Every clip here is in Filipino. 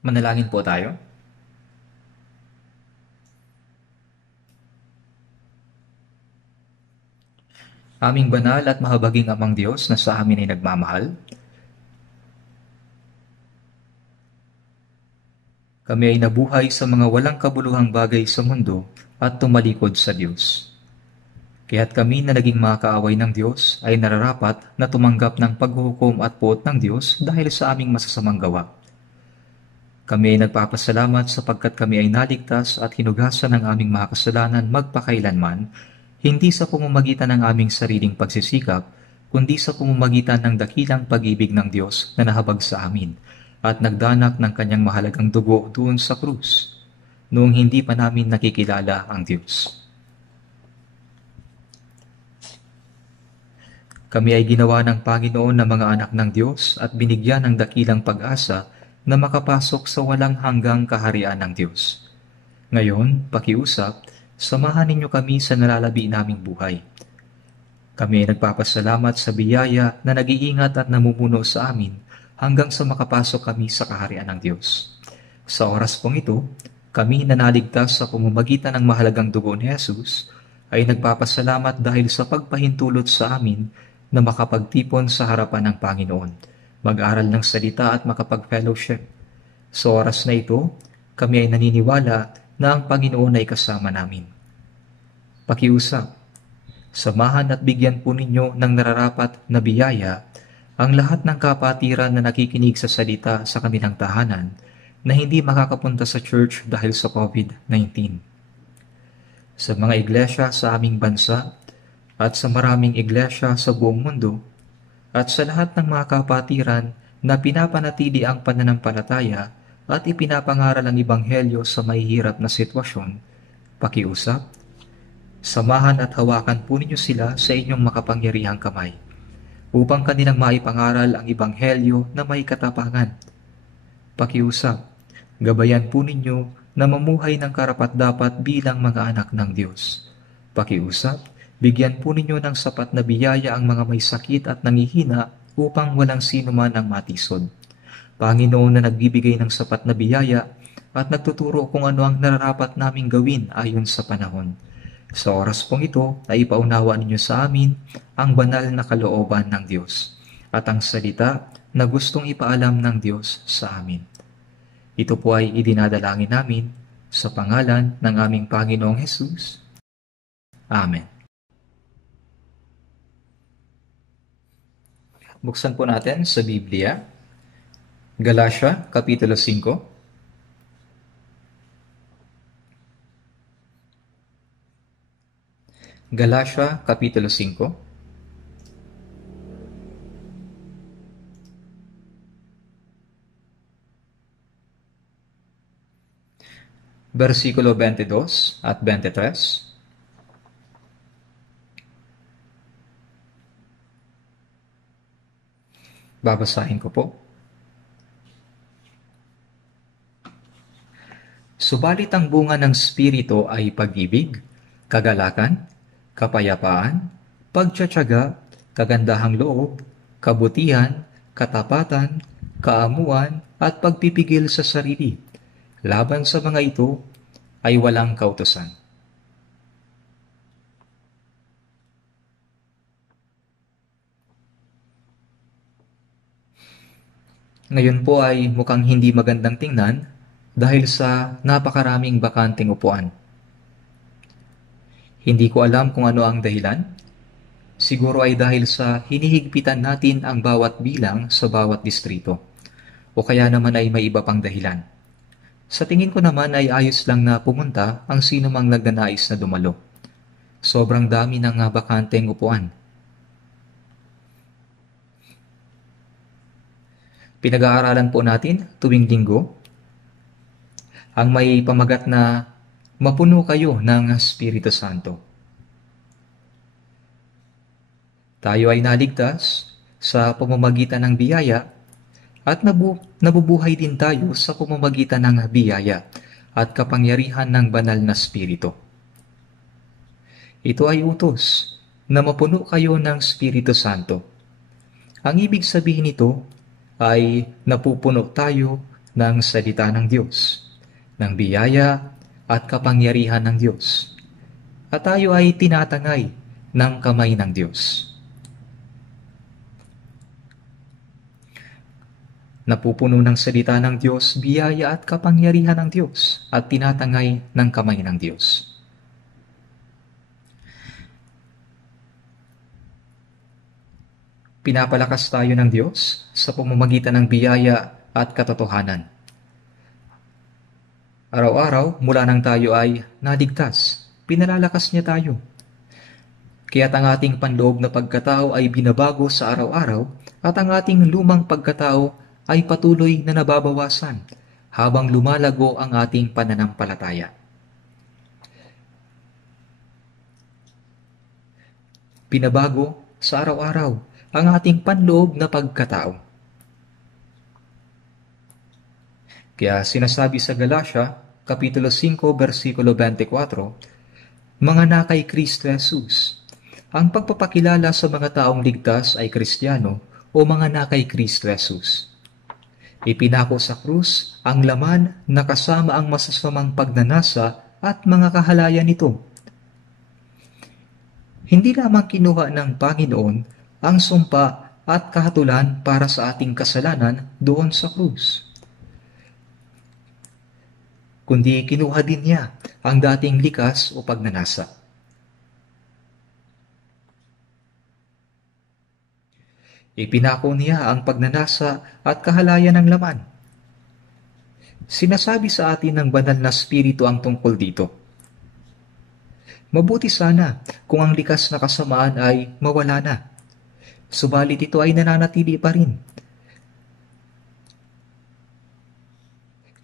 Manalangin po tayo. Aming banal at mahabaging Amang Diyos na sa amin ay nagmamahal, kami ay nabuhay sa mga walang kabuluhang bagay sa mundo at tumalikod sa Diyos. Kaya't kami na naging mga kaaway ng Diyos ay nararapat na tumanggap ng paghuhukom at puot ng Diyos dahil sa aming masasamang gawa. Kami ay nagpapasalamat sapagkat kami ay naligtas at hinugasan ng aming mga kasalanan magpakailanman, hindi sa pamamagitan ng aming sariling pagsisikap, kundi sa pamamagitan ng dakilang pag-ibig ng Diyos na nahabag sa amin at nagdanak ng kanyang mahalagang dugo doon sa krus, noong hindi pa namin nakikilala ang Diyos. Kami ay ginawa ng Panginoon na mga anak ng Diyos at binigyan ng dakilang pag-asa na makapasok sa walang hanggang kaharian ng Diyos. Ngayon, pakiusap, samahan ninyo kami sa nalalabi naming buhay. Kami ay nagpapasalamat sa biyaya na nag-iingat at namumuno sa amin hanggang sa makapasok kami sa kaharian ng Diyos. Sa oras pong ito, kami na naligtas sa pamamagitan ng mahalagang dugo ni Jesus ay nagpapasalamat dahil sa pagpahintulot sa amin na makapagtipon sa harapan ng Panginoon, mag-aral ng salita at makapag-fellowship. Sa oras na ito, kami ay naniniwala na ang Panginoon ay kasama namin. Pakiusap, samahan at bigyan po ninyo ng nararapat na biyaya ang lahat ng kapatiran na nakikinig sa salita sa kanilang tahanan na hindi makakapunta sa church dahil sa COVID-19. Sa mga iglesia sa aming bansa at sa maraming iglesia sa buong mundo at sa lahat ng mga kapatiran na pinapanatili ang pananampalataya at ipinapangaral ang Ebanghelyo sa mahihirap na sitwasyon, pakiusap, samahan at hawakan po ninyo sila sa inyong makapangyarihang kamay upang kanilang maipangaral ang Ebanghelyo na may katapangan. Pakiusap, gabayan po ninyo na mamuhay ng karapat-dapat bilang mga anak ng Diyos. Pakiusap, bigyan po ninyo ng sapat na biyaya ang mga may sakit at nangihina upang walang sino man ang matisod. Panginoon na nagbibigay ng sapat na biyaya at nagtuturo kung ano ang nararapat naming gawin ayon sa panahon. Sa oras pong ito ay ipaunawa ninyo sa amin ang banal na kalooban ng Diyos at ang salita na gustong ipaalam ng Diyos sa amin. Ito po ay idinadalangin namin sa pangalan ng aming Panginoong Hesus. Amen. Buksan po natin sa Biblia, Galatia, Kapitulo 5. Galatia, Kapitulo 5. Versikulo 22 at 23. Babasahin ko po. Subalit ang bunga ng Espiritu ay pag-ibig, kagalakan, kapayapaan, pagtiyatyaga, kagandahang loob, kabutihan, katapatan, kaamuan, at pagpipigil sa sarili. Laban sa mga ito ay walang kautusan. Ngayon po ay mukhang hindi magandang tingnan dahil sa napakaraming bakanting upuan. Hindi ko alam kung ano ang dahilan. Siguro ay dahil sa hinihigpitan natin ang bawat bilang sa bawat distrito. O kaya naman ay may iba pang dahilan. Sa tingin ko naman ay ayos lang na pumunta ang sino mang nagnanais na dumalo. Sobrang dami ng bakanteng upuan. Pinag-aaralan po natin tuwing linggo ang may pamagat na mapuno kayo ng Espiritu Santo. Tayo ay naligtas sa pamamagitan ng biyaya at nabubuhay din tayo sa pamamagitan ng biyaya at kapangyarihan ng banal na Espiritu. Ito ay utos na mapuno kayo ng Espiritu Santo. Ang ibig sabihin nito ay napupuno tayo ng salita ng Diyos, ng biyaya at kapangyarihan ng Diyos. At tayo ay tinatangay ng kamay ng Diyos. Napupuno ng salita ng Diyos, biyaya at kapangyarihan ng Diyos, at tinatangay ng kamay ng Diyos. Pinapalakas tayo ng Diyos sa pamamagitan ng biyaya at katotohanan. Araw-araw, mula nang tayo ay naligtas, pinalalakas niya tayo. Kaya't ang ating panloob na pagkatao ay binabago sa araw-araw at ang ating lumang pagkatao ay patuloy na nababawasan habang lumalago ang ating pananampalataya. Binabago sa araw-araw ang ating panloob na pagkatao. Kaya sinasabi sa Galatia, Kapitulo 5, versikulo 24, mga na kay Kristo Jesus, ang pagpapakilala sa mga taong ligtas ay Kristiyano o mga na kay Kristo Jesus. Ipinako sa krus ang laman na kasama ang masasamang pagnanasa at mga kahalayan nito. Hindi lamang kinuha ng Panginoon ang sumpa at kahatulan para sa ating kasalanan doon sa krus, kundi kinuha din niya ang dating likas o pagnanasa. Ipinako niya ang pagnanasa at kahalayan ng laman. Sinasabi sa atin ng banal na Espiritu ang tungkol dito. Mabuti sana kung ang likas na kasamaan ay mawala na, subalit ito ay nananatili pa rin.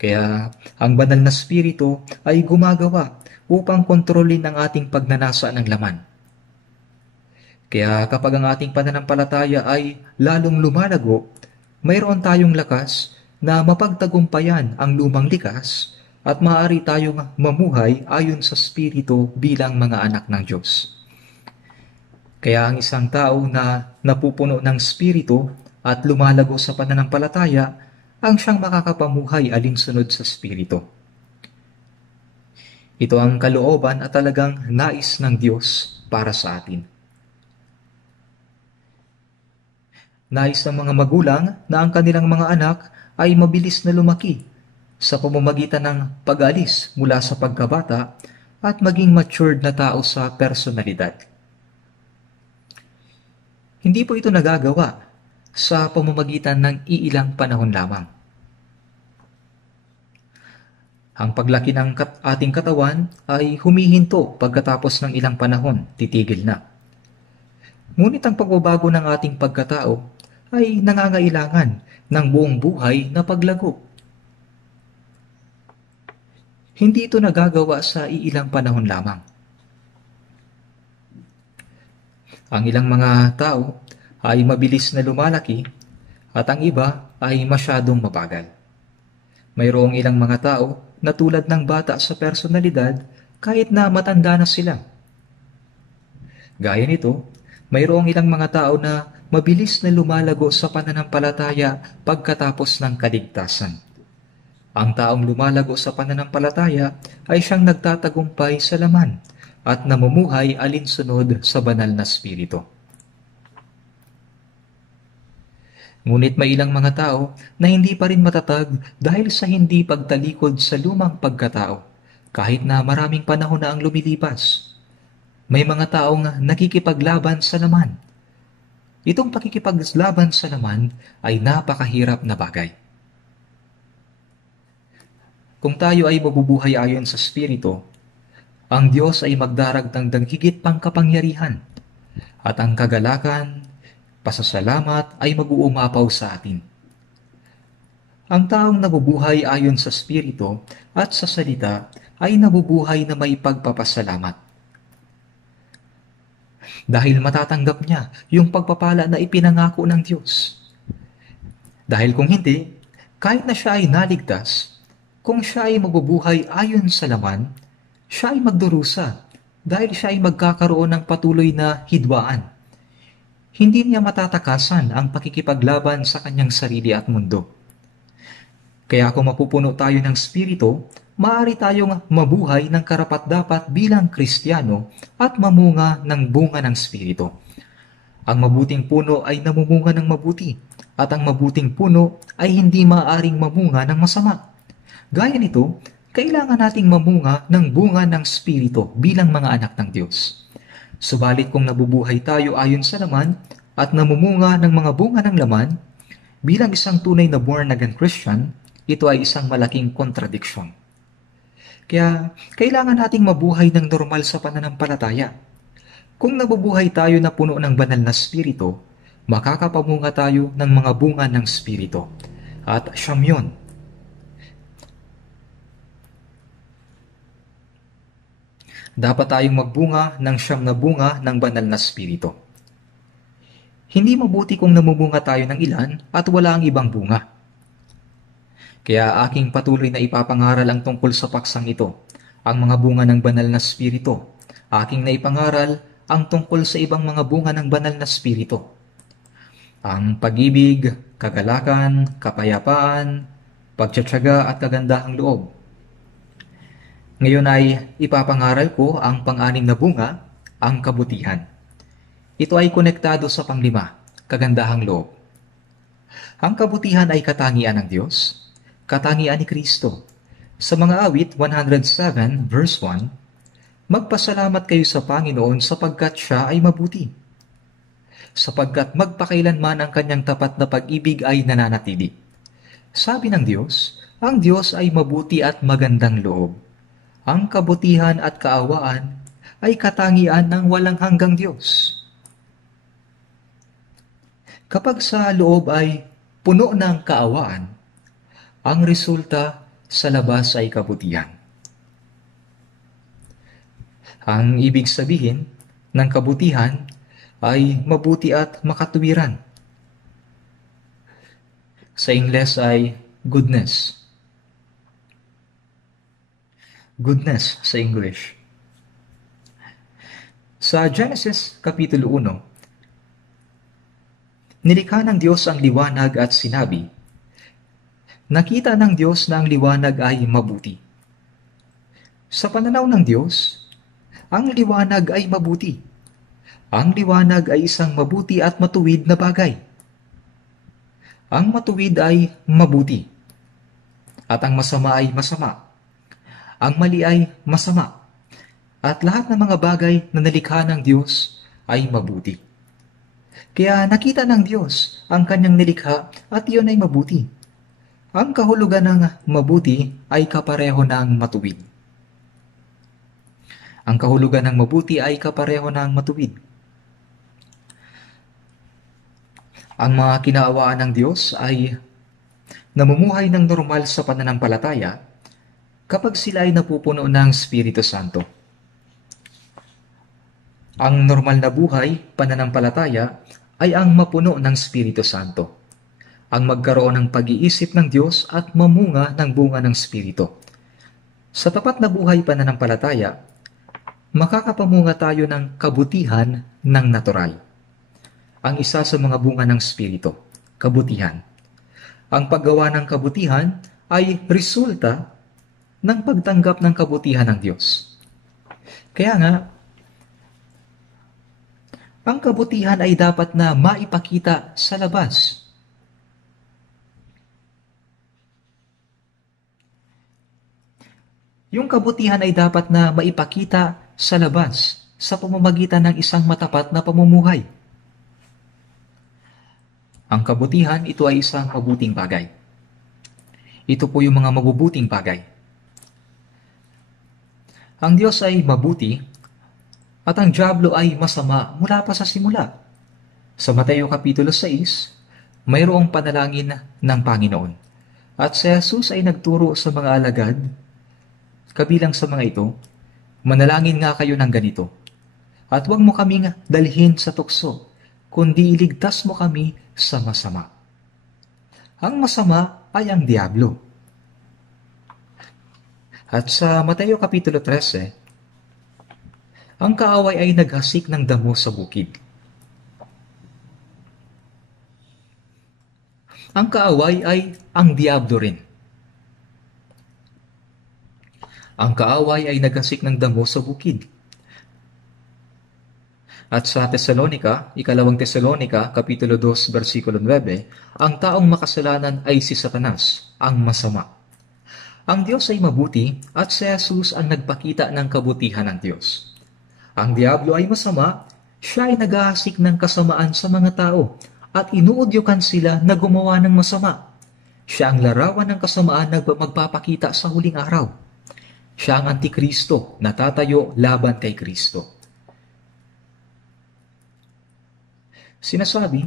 Kaya ang banal na Espiritu ay gumagawa upang kontrolin ang ating pagnanasa ng laman. Kaya kapag ang ating pananampalataya ay lalong lumalago, mayroon tayong lakas na mapagtagumpayan ang lumang likas at maaari tayong mamuhay ayon sa Espiritu bilang mga anak ng Diyos. Kaya ang isang tao na napupuno ng Espiritu at lumalago sa pananampalataya, ang siyang makakapamuhay alinsunod sa Espiritu. Ito ang kalooban at talagang nais ng Diyos para sa atin. Nais ng mga magulang na ang kanilang mga anak ay mabilis na lumaki sa pamamagitan ng pag-alis mula sa pagkabata at maging matured na tao sa personalidad. Hindi po ito nagagawa sa pamamagitan ng iilang panahon lamang. Ang paglaki ng ating katawan ay humihinto pagkatapos ng ilang panahon, titigil na. Ngunit ang pagbabago ng ating pagkatao ay nangangailangan ng buong buhay na paglago. Hindi ito nagagawa sa iilang panahon lamang. Ang ilang mga tao ay mabilis na lumalaki at ang iba ay masyadong mabagal. Mayroong ilang mga tao na tulad ng bata sa personalidad kahit na matanda na sila. Gaya nito, mayroong ilang mga tao na mabilis na lumalago sa pananampalataya pagkatapos ng kaligtasan. Ang taong lumalago sa pananampalataya ay siyang nagtatagumpay sa laman at namumuhay alinsunod sa banal na Espiritu. Ngunit may ilang mga tao na hindi pa rin matatag dahil sa hindi pagtalikod sa lumang pagkatao, kahit na maraming panahon na ang lumilipas. May mga taong nakikipaglaban sa laman. Itong pakikipaglaban sa laman ay napakahirap na bagay. Kung tayo ay mabubuhay ayon sa Espiritu, ang Diyos ay magdaragdag ng higit pang kapangyarihan at ang kagalakan, pasasalamat ay mag-uumapaw sa atin. Ang taong nabubuhay ayon sa Espiritu at sa salita ay nabubuhay na may pagpapasalamat. Dahil matatanggap niya yung pagpapala na ipinangako ng Diyos. Dahil kung hindi, kahit na siya ay naligtas, kung siya ay mabubuhay ayon sa laman, siya ay magdurusa dahil siya ay magkakaroon ng patuloy na hidwaan. Hindi niya matatakasan ang pakikipaglaban sa kanyang sarili at mundo. Kaya kung mapupuno tayo ng Espiritu, maaari tayong mabuhay ng karapat-dapat bilang Kristiyano at mamunga ng bunga ng Espiritu. Ang mabuting puno ay namumunga ng mabuti, at ang mabuting puno ay hindi maaaring mamunga ng masama. Gaya nito, kailangan nating mamunga ng bunga ng Espiritu bilang mga anak ng Diyos. Subalit kung nabubuhay tayo ayon sa laman at namumunga ng mga bunga ng laman, bilang isang tunay na born-again Christian, ito ay isang malaking kontradiksyon. Kaya kailangan nating mabuhay ng normal sa pananampalataya. Kung nabubuhay tayo na puno ng banal na Espiritu, makakapamunga tayo ng mga bunga ng Espiritu. At siyam yun. Dapat tayong magbunga ng siyam na bunga ng banal na Espiritu. Hindi mabuti kung namumunga tayo ng ilan at wala ang ibang bunga. Kaya aking patuloy na ipapangaral ang tungkol sa paksang ito, ang mga bunga ng banal na Espiritu. Aking naipangaral ang tungkol sa ibang mga bunga ng banal na Espiritu. Ang pag-ibig, kagalakan, kapayapaan, pagtiyatsaga at kagandahang loob. Ngayon ay ipapangaral ko ang pang-anim na bunga, ang kabutihan. Ito ay konektado sa panglima, kagandahang loob. Ang kabutihan ay katangian ng Diyos, katangian ni Kristo. Sa mga awit 107 verse 1, magpasalamat kayo sa Panginoon sapagkat siya ay mabuti. Sapagkat magpakailanman ang kanyang tapat na pag-ibig ay nananatili. Sabi ng Diyos, ang Diyos ay mabuti at magandang loob. Ang kabutihan at kaawaan ay katangian ng walang hanggang Diyos. Kapag sa loob ay puno ng kaawaan, ang resulta sa labas ay kabutihan. Ang ibig sabihin ng kabutihan ay mabuti at makatuwiran. Sa Ingles ay goodness. Goodness sa English. Sa Genesis Kapitulo 1, nilikha ng Diyos ang liwanag at sinabi, nakita ng Diyos na ang liwanag ay mabuti. Sa pananaw ng Diyos, ang liwanag ay mabuti. Ang liwanag ay isang mabuti at matuwid na bagay. Ang matuwid ay mabuti. At ang masama ay masama. Ang mali ay masama. At lahat ng mga bagay na nalikha ng Diyos ay mabuti. Kaya nakita ng Diyos ang kanyang nilikha at iyon ay mabuti. Ang kahulugan ng mabuti ay kapareho ng matuwid. Ang kahulugan ng mabuti ay kapareho ng matuwid. Ang mga kinaawaan ng Diyos ay namumuhay ng normal sa pananampalataya kapag sila ay napupuno ng Espiritu Santo. Ang normal na buhay, pananampalataya, ay ang mapuno ng Espiritu Santo. Ang magkaroon ng pag-iisip ng Diyos at mamunga ng bunga ng Espiritu. Sa tapat na buhay pananampalataya, makakapamunga tayo ng kabutihan ng natural. Ang isa sa mga bunga ng Espiritu, kabutihan. Ang paggawa ng kabutihan ay resulta ng pagtanggap ng kabutihan ng Diyos. Kaya nga, ang kabutihan ay dapat na maipakita sa labas. Yung kabutihan ay dapat na maipakita sa labas sa pamamagitan ng isang matapat na pamumuhay. Ang kabutihan, ito ay isang mabuting bagay. Ito po yung mga mabubuting bagay. Ang Diyos ay mabuti at ang dyablo ay masama mula pa sa simula. Sa Mateo Kapitulo 6, mayroong panalangin ng Panginoon. At si Jesus ay nagturo sa mga alagad, kabilang sa mga ito, manalangin nga kayo ng ganito, at huwag mo kaming dalhin sa tukso, kundi iligtas mo kami sa masama. Ang masama ay ang diablo. At sa Mateo Kapitulo 13, ang kaaway ay naghasik ng damo sa bukid. Ang kaaway ay ang diablo rin. Ang kaaway ay naghasik ng damo sa bukid. At sa ikalawang Tesalonika, Kapitulo 2, versikulo 9, ang taong makasalanan ay si Satanas, ang masama. Ang Diyos ay mabuti at si Jesus ang nagpakita ng kabutihan ng Diyos. Ang Diablo ay masama, siya ay naghahasik ng kasamaan sa mga tao at inuudyukan sila na gumawa ng masama. Siya ang larawan ng kasamaan na magpapakita sa huling araw. Siya ang Antikristo na tatayo laban kay Kristo. Sinasabi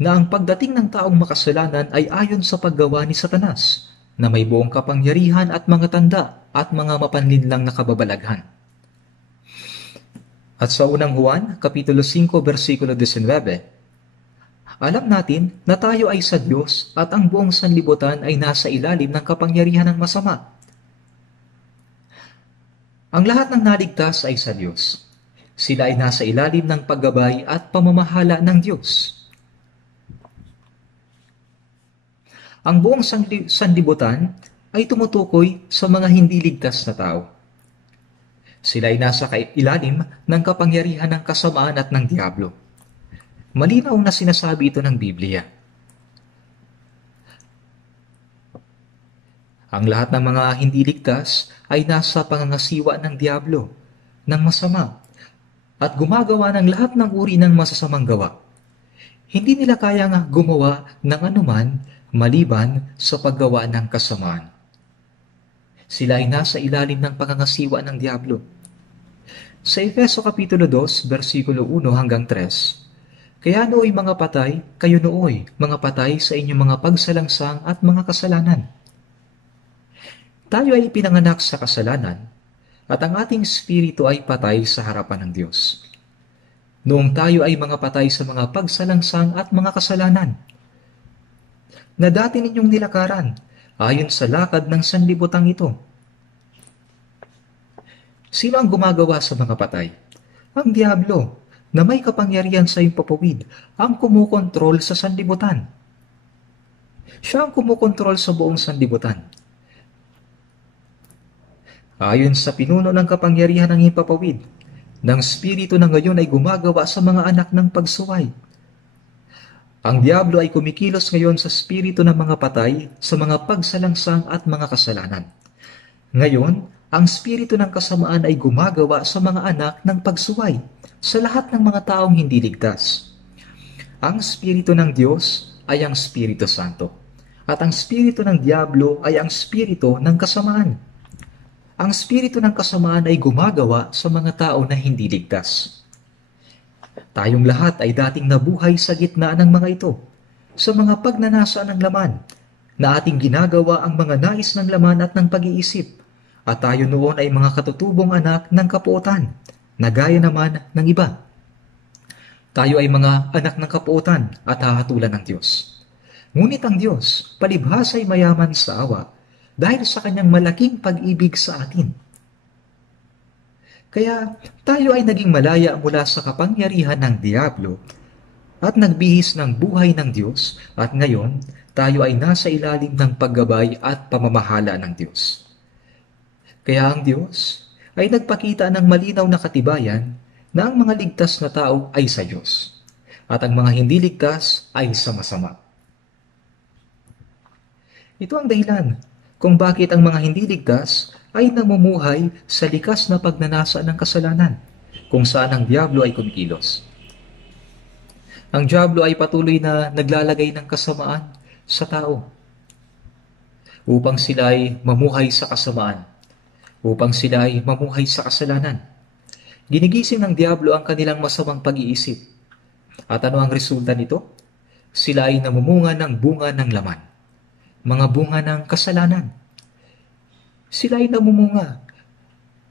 na ang pagdating ng taong makasalanan ay ayon sa paggawa ni Satanas, na may buong kapangyarihan at mga tanda at mga mapanlinlang na kababalaghan. At sa unang Juan, Kapitulo 5, versikulo 19, alam natin na tayo ay sa Diyos at ang buong sanlibutan ay nasa ilalim ng kapangyarihan ng masama. Ang lahat ng naligtas ay sa Diyos. Sila ay nasa ilalim ng paggabay at pamamahala ng Diyos. Ang buong sanlibutan ay tumutukoy sa mga hindi ligtas na tao. Sila ay nasa ilalim ng kapangyarihan ng kasamaan at ng Diablo. Malinaw na sinasabi ito ng Biblia. Ang lahat ng mga hindi ligtas ay nasa pangangasiwa ng Diablo, ng masama, at gumagawa ng lahat ng uri ng masasamang gawa. Hindi nila kayang gumawa ng anuman maliban sa paggawa ng kasamaan. Sila ay nasa ilalim ng pangangasiwa ng Diablo. Sa Efeso Kapitulo 2, versikulo 1 hanggang 3, kaya nooy mga patay, kayo nooy mga patay sa inyong mga pagsalangsang at mga kasalanan. Tayo ay pinanganak sa kasalanan, at ang ating espiritu ay patay sa harapan ng Diyos. Noong tayo ay mga patay sa mga pagsalangsang at mga kasalanan, na dati ninyong nilakaran ayon sa lakad ng sanlibutang ito. Sino ang gumagawa sa mga patay? Ang Diablo, na may kapangyarihan sa impapawid, ang kumukontrol sa sanlibutan. Siya ang kumukontrol sa buong sanlibutan. Ayon sa pinuno ng kapangyarihan ng impapawid, ng spirito na ngayon ay gumagawa sa mga anak ng pagsuway. Ang Diablo ay kumikilos ngayon sa spirito ng mga patay, sa mga pagsalangsang at mga kasalanan. Ngayon, ang spirito ng kasamaan ay gumagawa sa mga anak ng pagsuway, sa lahat ng mga taong hindi ligtas. Ang spirito ng Diyos ay ang Espiritu Santo, at ang spirito ng Diablo ay ang spirito ng kasamaan. Ang spirito ng kasamaan ay gumagawa sa mga tao na hindi ligtas. Tayong lahat ay dating nabuhay sa gitna ng mga ito, sa mga pagnanasa ng laman, na ating ginagawa ang mga nais ng laman at ng pag-iisip, at tayo noon ay mga katutubong anak ng kapuotan, na gaya naman ng iba. Tayo ay mga anak ng kapuotan at hahatulan ng Diyos. Ngunit ang Diyos, palibhas ay mayaman sa awa, dahil sa kanyang malaking pag-ibig sa atin. Kaya tayo ay naging malaya mula sa kapangyarihan ng Diablo at nagbihis ng buhay ng Diyos, at ngayon tayo ay nasa ilalim ng paggabay at pamamahala ng Diyos. Kaya ang Diyos ay nagpakita ng malinaw na katibayan na ang mga ligtas na tao ay sa Diyos, at ang mga hindi ligtas ay sa masama. Ito ang dahilan kung bakit ang mga hindi ligtas ay namumuhay sa likas na pagnanasa ng kasalanan, kung saan ang Diablo ay kumikilos. Ang Diablo ay patuloy na naglalagay ng kasamaan sa tao upang sila ay mamuhay sa kasamaan, upang sila ay mamuhay sa kasalanan. Ginigising ng Diablo ang kanilang masamang pag-iisip. At ano ang resulta nito? Sila ay namumunga ng bunga ng laman, mga bunga ng kasalanan. Sila ay namumunga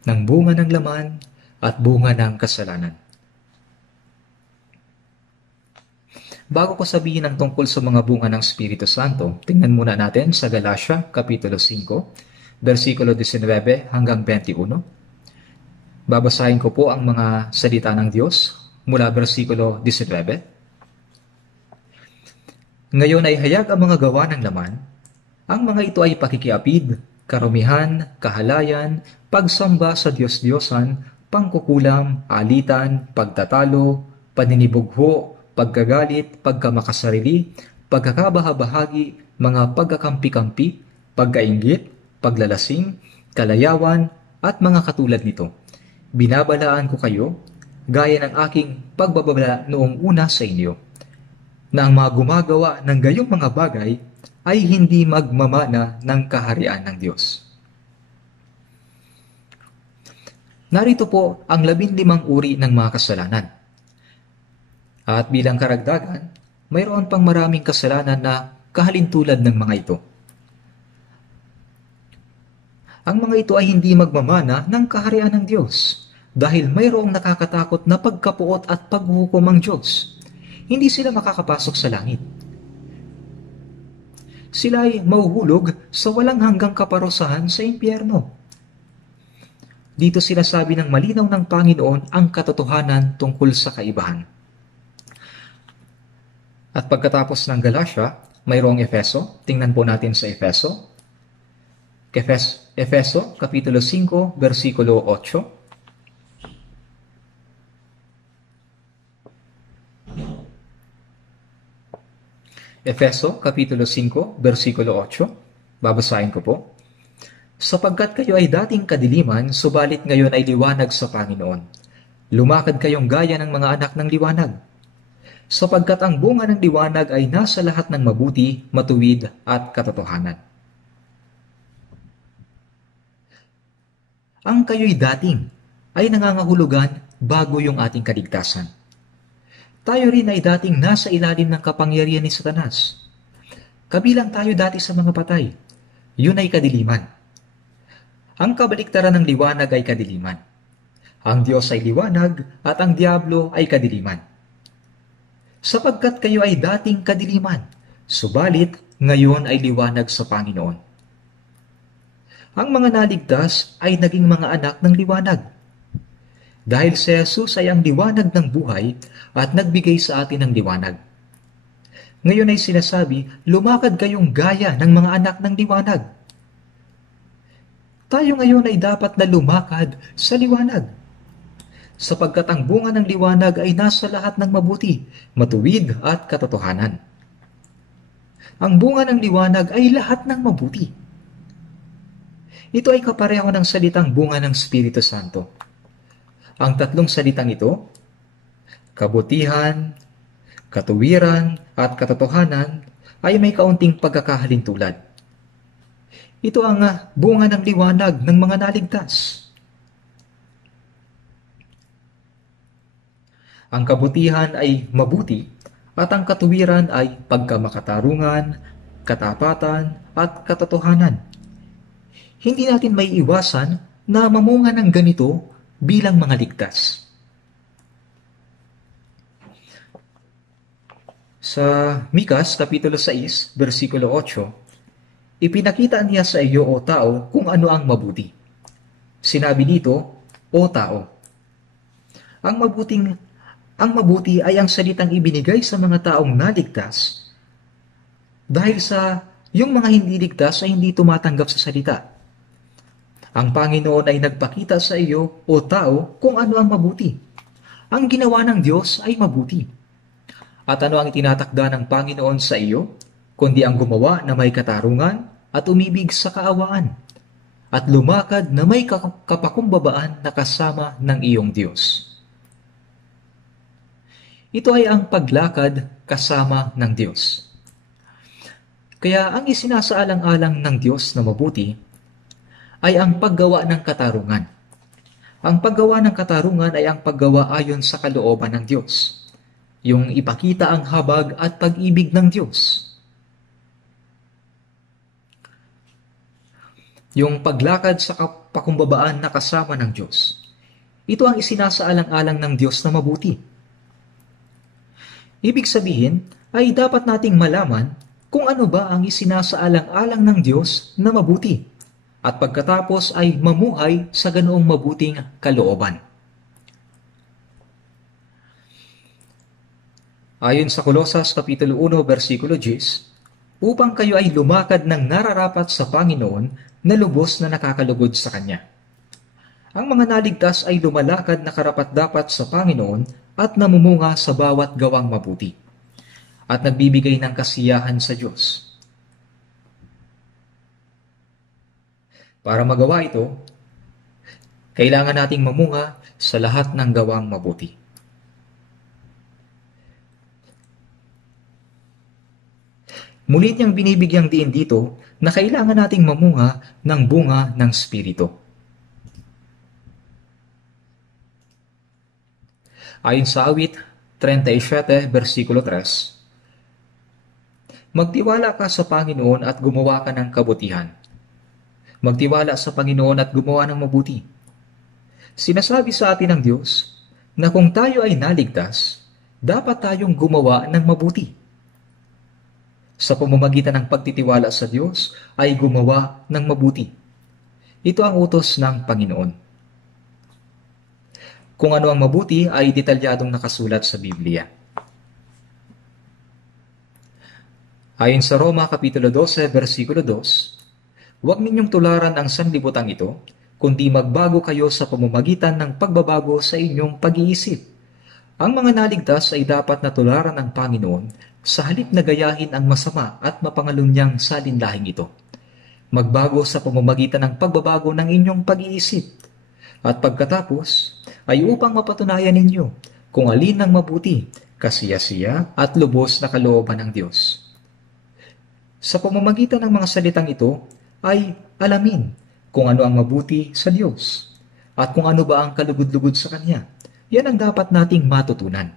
ng bunga ng laman at bunga ng kasalanan. Bago ko sabihin ang tungkol sa mga bunga ng Espiritu Santo, tingnan muna natin sa Galatia, Kapitulo 5, versikulo 19 hanggang 21. Babasahin ko po ang mga salita ng Diyos mula versikulo 19. Ngayon ay hayag ang mga gawa ng laman. Ang mga ito ay pakikiapid, karumihan, kahalayan, pagsamba sa Diyos-Diyosan, pangkukulam, alitan, pagtatalo, paninibugho, pagkagalit, pagkamakasarili, pagkakabahabahagi, mga pagkakampi-kampi, pagkainggit, paglalasing, kalayawan, at mga katulad nito. Binabalaan ko kayo, gaya ng aking pagbabala noong una sa inyo, na ang mga gumagawa ng gayong mga bagay ay hindi magmamana ng kaharian ng Diyos. Narito po ang 15 uri ng mga kasalanan. At bilang karagdagan, mayroon pang maraming kasalanan na kahalintulad ng mga ito. Ang mga ito ay hindi magmamana ng kaharian ng Diyos dahil mayroong nakakatakot na pagkapuot at paghuhukom ang Diyos. Hindi sila makakapasok sa langit. Sila ay mahuhulog sa walang hanggang kaparusahan sa impyerno. Dito sinasabi ng malinaw ng Panginoon ang katotohanan tungkol sa kaibahan. At pagkatapos ng Galatia, mayroong Efeso. Tingnan po natin sa Efeso. Efeso, Kapitulo 5, versikulo 8. Efeso, Kapitulo 5, versikulo 8. Babasahin ko po. Sapagkat kayo ay dating kadiliman, subalit ngayon ay liwanag sa Panginoon. Lumakad kayong gaya ng mga anak ng liwanag. Sapagkat ang bunga ng liwanag ay nasa lahat ng mabuti, matuwid at katotohanan. Ang kayo'y dating ay nangangahulugan bago yung ating kaligtasan. Tayo rin ay dating nasa ilalim ng kapangyarihan ni Satanas. Kabilang tayo dati sa mga patay. Yun ay kadiliman. Ang kabaliktaran ng liwanag ay kadiliman. Ang Diyos ay liwanag at ang Diablo ay kadiliman. Sapagkat kayo ay dating kadiliman, subalit ngayon ay liwanag sa Panginoon. Ang mga naligtas ay naging mga anak ng liwanag. Dahil si Jesus ay ang liwanag ng buhay at nagbigay sa atin ng liwanag. Ngayon ay sinasabi, lumakad kayong gaya ng mga anak ng liwanag. Tayo ngayon ay dapat na lumakad sa liwanag. Sapagkat ang bunga ng liwanag ay nasa lahat ng mabuti, matuwid at katotohanan. Ang bunga ng liwanag ay lahat ng mabuti. Ito ay kapareho ng salitang bunga ng Espiritu Santo. Ang tatlong salitang ito, kabutihan, katuwiran, at katotohanan, ay may kaunting pagkakahalintulad. Ito ang bunga ng liwanag ng mga naligtas. Ang kabutihan ay mabuti at ang katuwiran ay pagkamakatarungan, katapatan, at katotohanan. Hindi natin may iwasan na mamunga ng ganito bilang mga ligtas. Sa Mikas, Kapitulo 6, versikulo 8, ipinakita niya sa iyo, o tao, kung ano ang mabuti. Sinabi dito, o tao. Ang mabuti ay ang salitang ibinigay sa mga taong naligtas dahil sa yung mga hindi ligtas ay hindi tumatanggap sa salita. Ang Panginoon ay nagpakita sa iyo, o tao, kung ano ang mabuti. Ang ginawa ng Diyos ay mabuti. At ano ang itinatakda ng Panginoon sa iyo, kundi ang gumawa na may katarungan at umibig sa kaawaan, at lumakad na may kapakumbabaan na kasama ng iyong Diyos. Ito ay ang paglakad kasama ng Diyos. Kaya ang isinasaalang-alang ng Diyos na mabuti ay ang paggawa ng katarungan. Ang paggawa ng katarungan ay ang paggawa ayon sa kalooban ng Diyos. Yung ipakita ang habag at pag-ibig ng Diyos. Yung paglakad sa pakumbabaan na kasama ng Diyos. Ito ang isinasaalang-alang ng Diyos na mabuti. Ibig sabihin ay dapat nating malaman kung ano ba ang isinasaalang-alang ng Diyos na mabuti. At pagkatapos ay mamuhay sa ganoong mabuting kalooban. Ayon sa Kolosas Kapitulo 1, versikulo 10, upang kayo ay lumakad ng nararapat sa Panginoon na lubos na nakakalugod sa Kanya. Ang mga naligtas ay lumalakad na karapat-dapat sa Panginoon at namumunga sa bawat gawang mabuti, at nagbibigay ng kasiyahan sa Diyos. Para magawa ito, kailangan nating mamunga sa lahat ng gawang mabuti. Muli niyang binibigyang diin dito na kailangan nating mamunga ng bunga ng Espiritu. Ayon sa awit 37, versikulo 3, magtiwala ka sa Panginoon at gumawa ka ng kabutihan. Magtiwala sa Panginoon at gumawa ng mabuti. Sinasabi sa atin ng Diyos na kung tayo ay naligtas, dapat tayong gumawa ng mabuti. Sa pamamagitan ng pagtitiwala sa Diyos ay gumawa ng mabuti. Ito ang utos ng Panginoon. Kung ano ang mabuti ay detalyadong nakasulat sa Biblia. Ayon sa Roma Kapitulo 12, versikulo 2, huwag ninyong tularan ang sanlibutan ito, kundi magbago kayo sa pamamagitan ng pagbabago sa inyong pag-iisip. Ang mga naligtas ay dapat na tularan ng Panginoon sa halip na gayahin ang masama at mapangalunyang salinlahing ito. Magbago sa pamamagitan ng pagbabago ng inyong pag-iisip. At pagkatapos ay upang mapatunayan ninyo kung alin ang mabuti, kasiyasiya at lubos na kalooban ng Diyos. Sa pamamagitan ng mga salitang ito ay alamin kung ano ang mabuti sa Diyos at kung ano ba ang kalugod-lugod sa Kanya. Yan ang dapat nating matutunan.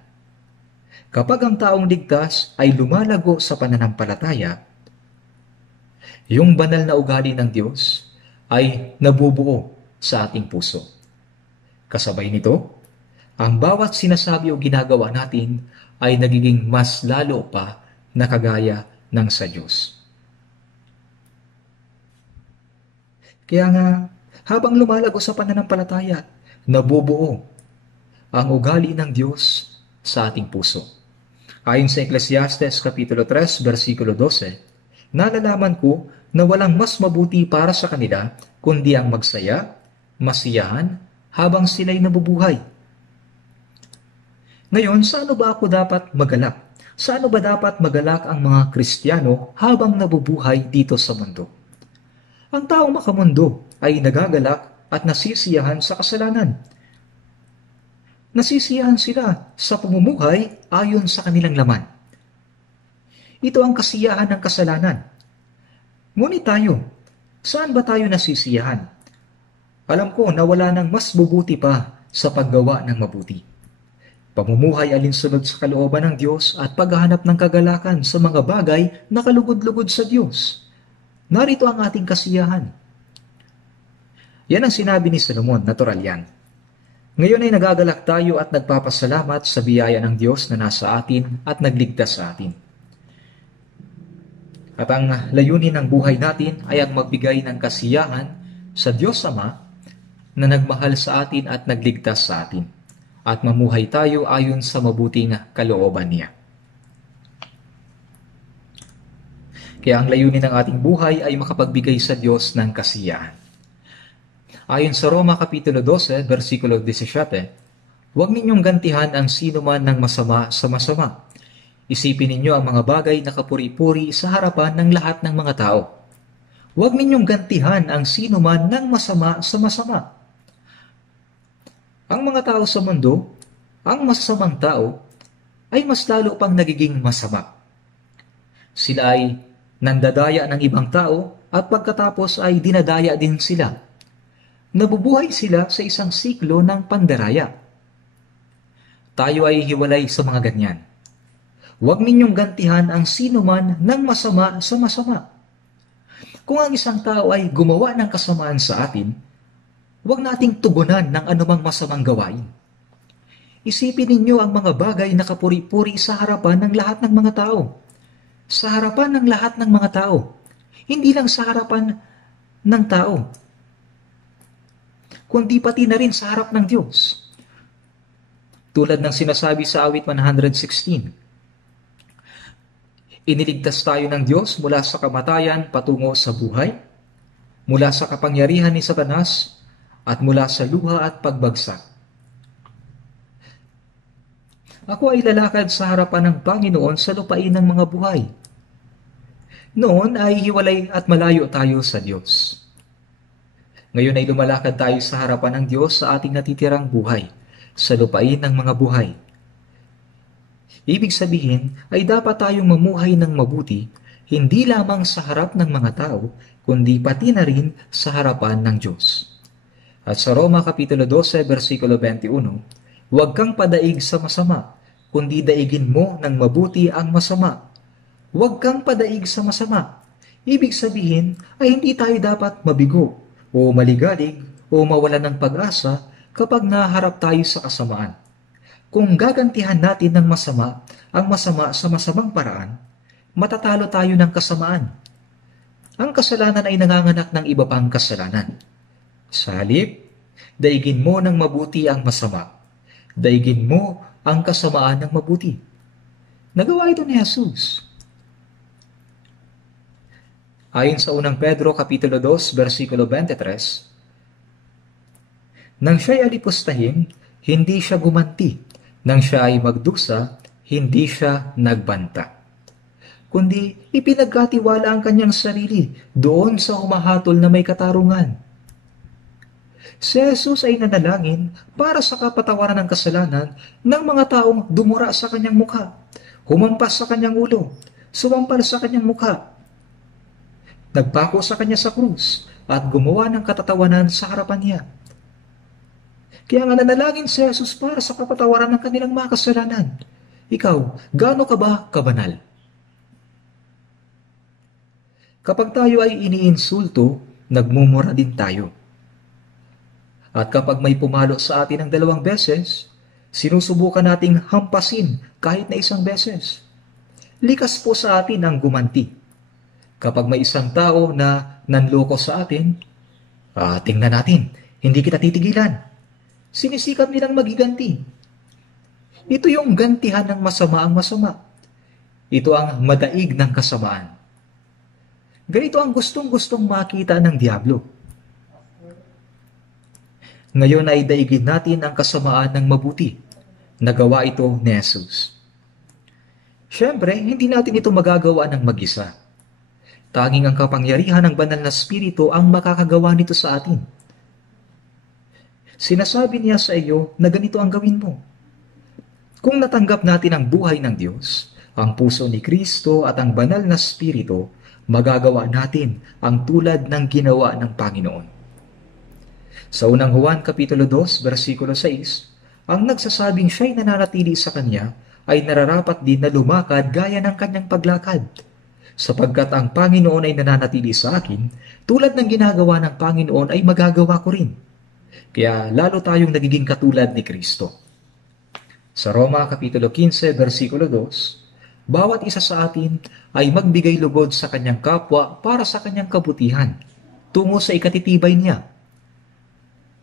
Kapag ang taong ligtas ay lumalago sa pananampalataya, yung banal na ugali ng Diyos ay nabubuo sa ating puso. Kasabay nito, ang bawat sinasabi o ginagawa natin ay nagiging mas lalo pa na kagaya ng sa Diyos. Kaya nga, habang lumalago sa pananampalataya, nabubuo ang ugali ng Diyos sa ating puso. Ayon sa Ecclesiastes Kapitulo 3, versikulo 12, nalalaman ko na walang mas mabuti para sa kanila kundi ang magsaya, masiyahan, habang sila'y nabubuhay. Ngayon, saan ba ako dapat magalak? Saan ba dapat magalak ang mga Kristiyano habang nabubuhay dito sa mundo? Ang taong makamundo ay nagagalak at nasisiyahan sa kasalanan. Nasisiyahan sila sa pamumuhay ayon sa kanilang laman. Ito ang kasiyahan ng kasalanan. Ngunit tayo, saan ba tayo nasisiyahan? Alam ko na wala nang mas mabuti pa sa paggawa ng mabuti. Pamumuhay alinsunod sa kalooban ng Diyos at paghahanap ng kagalakan sa mga bagay na kalugod-lugod sa Diyos. Narito ang ating kasiyahan. Yan ang sinabi ni Solomon, natural yan. Ngayon ay nagagalak tayo at nagpapasalamat sa biyaya ng Diyos na nasa atin at nagligtas sa atin. At ang layunin ng buhay natin ay ang magbigay ng kasiyahan sa Diyos Ama na nagmahal sa atin at nagligtas sa atin, at mamuhay tayo ayon sa mabuting kalooban niya. Kaya ang layunin ng ating buhay ay makapagbigay sa Diyos ng kasiyahan. Ayon sa Roma Kapitulo 12, versikulo 17, huwag ninyong gantihan ang sino man ng masama sa masama. Isipin ninyo ang mga bagay na kapuri-puri sa harapan ng lahat ng mga tao. Huwag ninyong gantihan ang sino man ng masama sa masama. Ang mga tao sa mundo, ang masasamang tao, ay mas lalo pang nagiging masama. Sila ay nandadaya ng ibang tao at pagkatapos ay dinadaya din sila. Nabubuhay sila sa isang siklo ng pandaraya. Tayo ay hiwalay sa mga ganyan. Huwag ninyong gantihan ang sino man ng masama sa masama. Kung ang isang tao ay gumawa ng kasamaan sa atin, huwag nating tugunan ng anumang masamang gawain. Isipin ninyo ang mga bagay na kapuri-puri sa harapan ng lahat ng mga tao. Sa harapan ng lahat ng mga tao. Hindi lang sa harapan ng tao, kundi pati na rin sa harap ng Diyos. Tulad ng sinasabi sa awit 116, Iniligtas tayo ng Diyos mula sa kamatayan patungo sa buhay, mula sa kapangyarihan ni Satanas, at mula sa luha at pagbagsak. Ako ay lalakad sa harapan ng Panginoon sa lupain ng mga buhay. Noon ay hiwalay at malayo tayo sa Diyos. Ngayon ay lumalakad tayo sa harapan ng Diyos sa ating natitirang buhay, sa lupain ng mga buhay. Ibig sabihin ay dapat tayong mamuhay ng mabuti, hindi lamang sa harap ng mga tao, kundi pati na rin sa harapan ng Diyos. At sa Roma Kapitulo 12, versikulo 21, huwag kang padaig sa masama, kundi daigin mo ng mabuti ang masama. Huwag kang padaig sa masama. Ibig sabihin ay hindi tayo dapat mabigo o maligalig o mawalan ng pag-asa kapag naharap tayo sa kasamaan. Kung gagantihan natin ng masama ang masama sa masamang paraan, matatalo tayo ng kasamaan. Ang kasalanan ay nanganganak ng iba pang kasalanan. Sa halip, daigin mo ng mabuti ang masama. Daigin mo ang kasamaan ng mabuti. Nagawa ito ni Jesus. Ayon sa unang Pedro Kapitulo 2, versikulo 23, nang siya'y alipustahin, hindi siya gumanti. Nang siya ay magdusa, hindi siya nagbanta. Kundi ipinagkatiwala ang kanyang sarili doon sa humahatol na may katarungan. Si Jesus ay nanalangin para sa kapatawaran ng kasalanan ng mga taong dumura sa kanyang mukha, humampas sa kanyang ulo, sumampal sa kanyang mukha, nagpako sa kanya sa krus, at gumawa ng katatawanan sa harapan niya. Kaya nga nanalangin si Jesus para sa kapatawaran ng kanilang mga kasalanan. Ikaw, gaano ka ba kabanal? Kapag tayo ay iniinsulto, nagmumura din tayo. At kapag may pumalo sa atin ng 2 beses, sinusubukan nating hampasin kahit na 1 beses. Likas po sa atin ang gumanti. Kapag may isang tao na nanloko sa atin, tingnan natin, hindi kita titigilan. Sinisikap nilang magiganti. Ito yung gantihan ng masama ang masama. Ito ang madaig ng kasamaan. Ganito ang gustong-gustong makita ng Diablo. Ngayon ay daigin natin ang kasamaan ng mabuti. Nagawa ito ni Jesus. Siyempre, hindi natin ito magagawa ng mag-isa. Tanging ang kapangyarihan ng banal na Espiritu ang makakagawa nito sa atin. Sinasabi niya sa iyo na ganito ang gawin mo. Kung natanggap natin ang buhay ng Diyos, ang puso ni Kristo at ang banal na Espiritu, magagawa natin ang tulad ng ginawa ng Panginoon. Sa unang Juan Kapitulo 2, versikulo 6, ang nagsasabing siya'y nananatili sa Kanya ay nararapat din na lumakad gaya ng Kanyang paglakad. Sapagkat ang Panginoon ay nananatili sa akin, tulad ng ginagawa ng Panginoon ay magagawa ko rin. Kaya lalo tayong nagiging katulad ni Kristo. Sa Roma Kapitulo 15, versikulo 2, bawat isa sa atin ay magbigay lugod sa kanyang kapwa para sa kanyang kabutihan, tungo sa ikatitibay niya.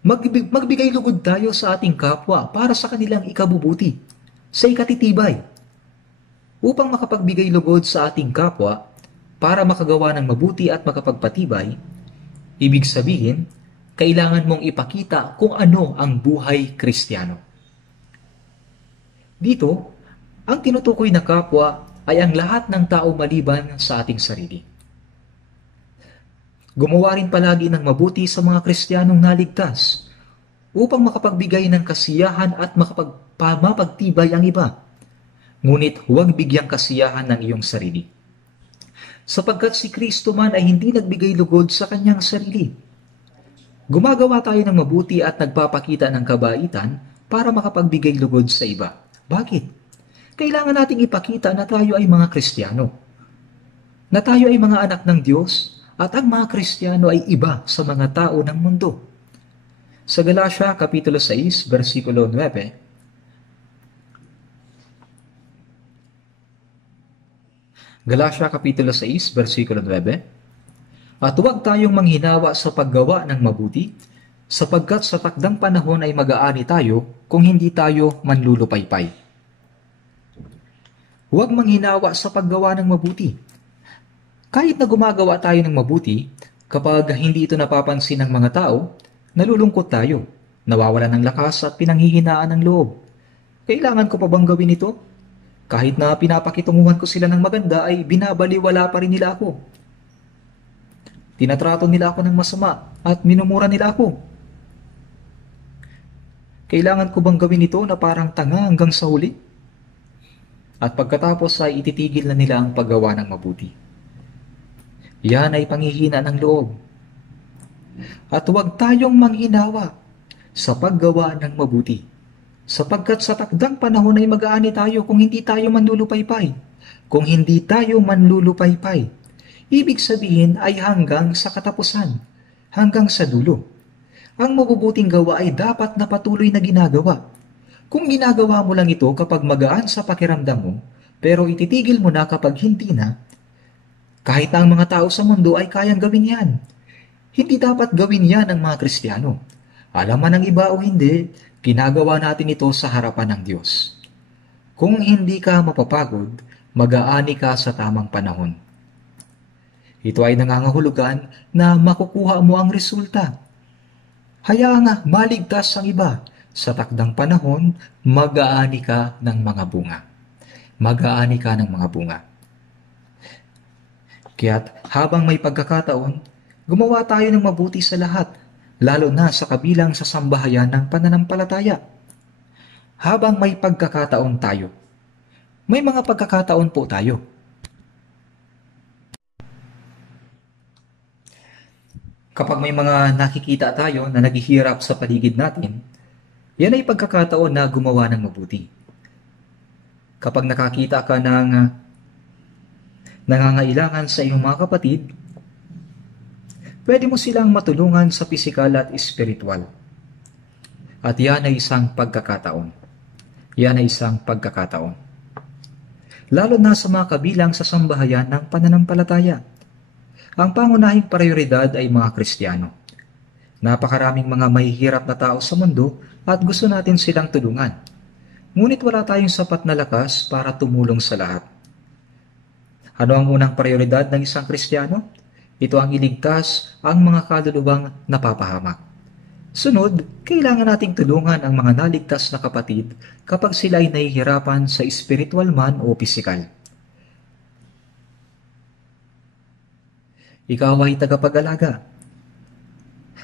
Magbigay lugod tayo sa ating kapwa para sa kanilang ikabubuti, sa ikatitibay. Upang makapagbigay lugod sa ating kapwa para makagawa ng mabuti at makapagpatibay, ibig sabihin, kailangan mong ipakita kung ano ang buhay Kristiyano. Dito, ang tinutukoy na kapwa ay ang lahat ng tao maliban sa ating sarili. Gumawa rin palagi ng mabuti sa mga Kristiyanong naligtas upang makapagbigay ng kasiyahan at mapagtibay ang iba. Ngunit huwag bigyang kasiyahan ng iyong sarili. Sapagkat si Kristo man ay hindi nagbigay lugod sa kanyang sarili. Gumagawa tayo ng mabuti at nagpapakita ng kabaitan para makapagbigay lugod sa iba. Bakit? Kailangan nating ipakita na tayo ay mga Kristiyano. Na tayo ay mga anak ng Diyos at ang mga Kristiyano ay iba sa mga tao ng mundo. Sa Galatia Kapitulo 6, versikulo 9, Galatia Kapitulo 6, versikulo 9, at huwag tayong manghinawa sa paggawa ng mabuti, sapagkat sa takdang panahon ay mag-aani tayo kung hindi tayo manlulupaypay. Huwag manghinawa sa paggawa ng mabuti. Kahit na gumagawa tayo ng mabuti, kapag hindi ito napapansin ng mga tao, nalulungkot tayo, nawawala ng lakas at pinanghihinaan ng loob. Kailangan ko pa bang gawin ito? Kahit na pinapakitunguhan ko sila ng maganda ay binabaliwala pa rin nila ako. Tinatrato nila ako ng masama at minumura nila ako. Kailangan ko bang gawin ito na parang tanga hanggang sa huli? At pagkatapos ay ititigil na nila ang paggawa ng mabuti. Yan ay panghihina ng loob. At huwag tayong manghinawa sa paggawa ng mabuti, sapagkat sa takdang panahon ay mag-aani tayo kung hindi tayo manlulupaypay. Kung hindi tayo manlulupaypay, ibig sabihin ay hanggang sa katapusan, hanggang sa dulo. Ang mabubuting gawa ay dapat na patuloy na ginagawa. Kung ginagawa mo lang ito kapag magaan sa pakiramdam mo, pero ititigil mo na kapag hindi na, kahit na ang mga tao sa mundo ay kayang gawin yan. Hindi dapat gawin yan ng mga Kristiyano. Alam man ng iba o hindi, ginagawa natin ito sa harapan ng Diyos. Kung hindi ka mapapagod, mag-aani ka sa tamang panahon. Ito ay nangangahulugan na makukuha mo ang resulta. Hayaang maligtas ang iba. Sa takdang panahon, mag-aani ka ng mga bunga. Mag-aani ka ng mga bunga. Kaya't habang may pagkakataon, gumawa tayo ng mabuti sa lahat, lalo na sa kabilang sa sambahayan ng pananampalataya. Habang may pagkakataon tayo, may mga pagkakataon po tayo. Kapag may mga nakikita tayo na naghihirap sa paligid natin, yan ay pagkakataon na gumawa ng mabuti. Kapag nakakita ka ng nangangailangan sa iyong mga kapatid, pwede mo silang matulungan sa pisikal at espiritual. At yan ay isang pagkakataon. Yan ay isang pagkakataon. Lalo na sa mga kabilang sa sambahayan ng pananampalataya. Ang pangunahing prioridad ay mga Kristiyano. Napakaraming mga mahihirap na tao sa mundo at gusto natin silang tulungan. Ngunit wala tayong sapat na lakas para tumulong sa lahat. Ano ang unang prioridad ng isang Kristiyano? Ito ang iligtas ang mga kaluluwang napapahamak. Sunod, kailangan nating tulungan ang mga naligtas na kapatid kapag sila ay nahihirapan sa espiritual man o pisikal. Ikaw ay tagapag-alaga.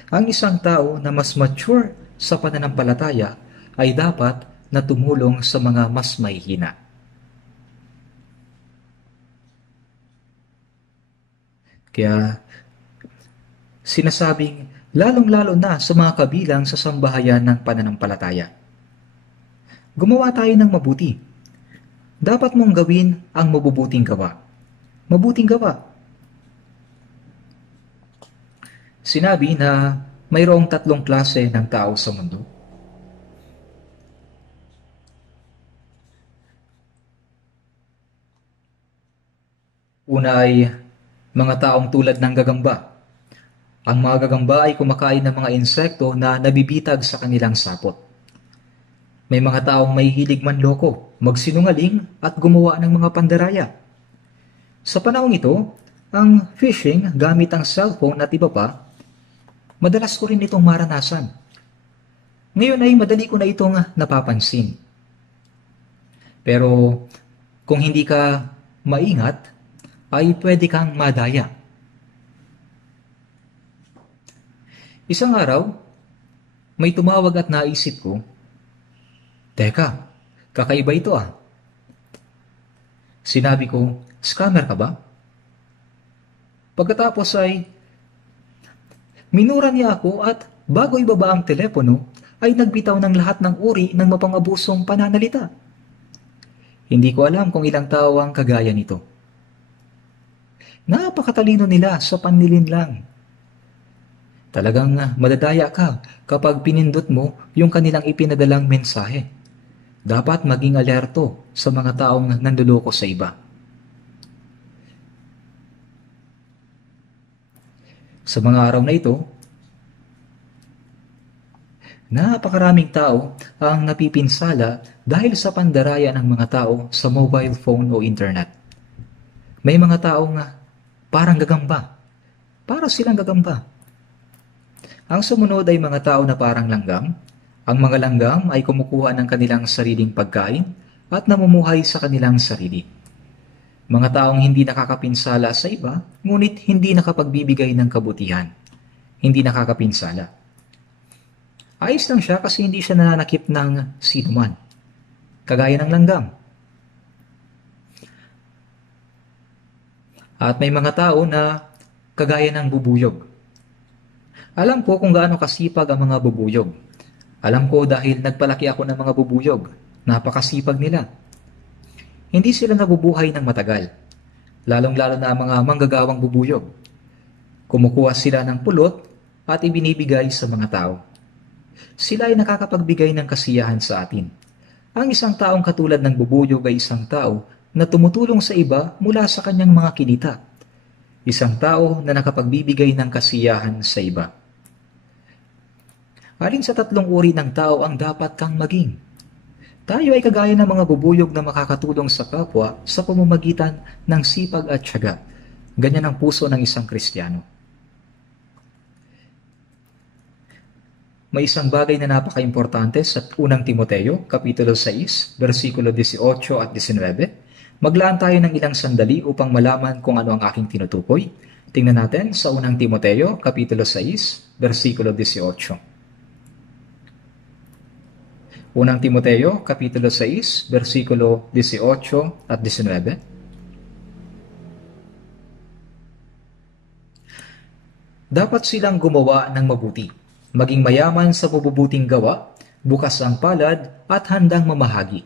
Ang isang tao na mas mature sa pananampalataya ay dapat na tumulong sa mga mas mahihina. Kaya sinasabing lalong-lalo na sa mga kabilang sa sambahayan ng pananampalataya. Gumawa tayo ng mabuti. Dapat mong gawin ang mabubuting gawa. Mabuting gawa. Sinabi na mayroong 3 klase ng tao sa mundo. Una ay mga taong tulad ng gagamba. Ang mga gagamba ay kumakain ng mga insekto na nabibitag sa kanilang sapot. May mga taong may hilig manloko, magsinungaling at gumawa ng mga pandaraya. Sa panahong ito, ang phishing gamit ang cellphone at iba pa, madalas ko rin itong maranasan. Ngayon ay madali ko na itong napapansin. Pero kung hindi ka maingat, ay pwede kang madaya. Isang araw, may tumawag at naisip ko, teka, kakaiba ito ah. Sinabi ko, scammer ka ba? Pagkatapos ay, minura niya ako at bago ibaba ang telepono, ay nagbitaw ng lahat ng uri ng mapang-abusong pananalita. Hindi ko alam kung ilang tao ang kagaya nito. Napakatalino nila sa panlilinlang. Talagang madadaya ka kapag pinindot mo yung kanilang ipinadalang mensahe. Dapat maging alerto sa mga taong nanduloko sa iba. Sa mga araw na ito, Napakaraming tao ang napipinsala dahil sa pandaraya ng mga tao sa mobile phone o internet. May mga tao nga parang gagamba. Para silang gagamba. Ang sumunod ay mga tao na parang langgam. Ang mga langgam ay kumukuha ng kanilang sariling pagkain at namumuhay sa kanilang sarili. Mga taong hindi nakakapinsala sa iba, ngunit hindi nakapagbibigay ng kabutihan. Hindi nakakapinsala. Ayos lang siya kasi hindi siya nananakip ng sinuman. Kagaya ng langgam. At may mga tao na kagaya ng bubuyog. Alam ko kung gaano kasipag ang mga bubuyog. Alam ko dahil nagpalaki ako ng mga bubuyog. Napakasipag nila. Hindi sila nabubuhay ng matagal. Lalong-lalo na ang mga manggagawang bubuyog. Kumukuha sila ng pulot at ibinibigay sa mga tao. Sila ay nakakapagbigay ng kasiyahan sa atin. Ang isang taong katulad ng bubuyog ay isang tao na tumutulong sa iba mula sa kanyang mga kinita. Isang tao na nakapagbibigay ng kasiyahan sa iba. Alin sa tatlong uri ng tao ang dapat kang maging? Tayo ay kagaya ng mga bubuyog na makakatulong sa kapwa sa pamamagitan ng sipag at tiyaga. Ganyan ang puso ng isang Kristiyano. May isang bagay na napaka-importante sa unang Timoteo, Kapitulo 6, versikulo 18 at 19. Maglaan tayo ng ilang sandali upang malaman kung ano ang aking tinutukoy. Tingnan natin sa unang Timoteo, Kapitulo 6, versikulo 18. Unang Timoteo, Kapitulo 6, versikulo 18 at 19. Dapat silang gumawa ng mabuti, maging mayaman sa mabubuting gawa, bukas ang palad at handang mamahagi.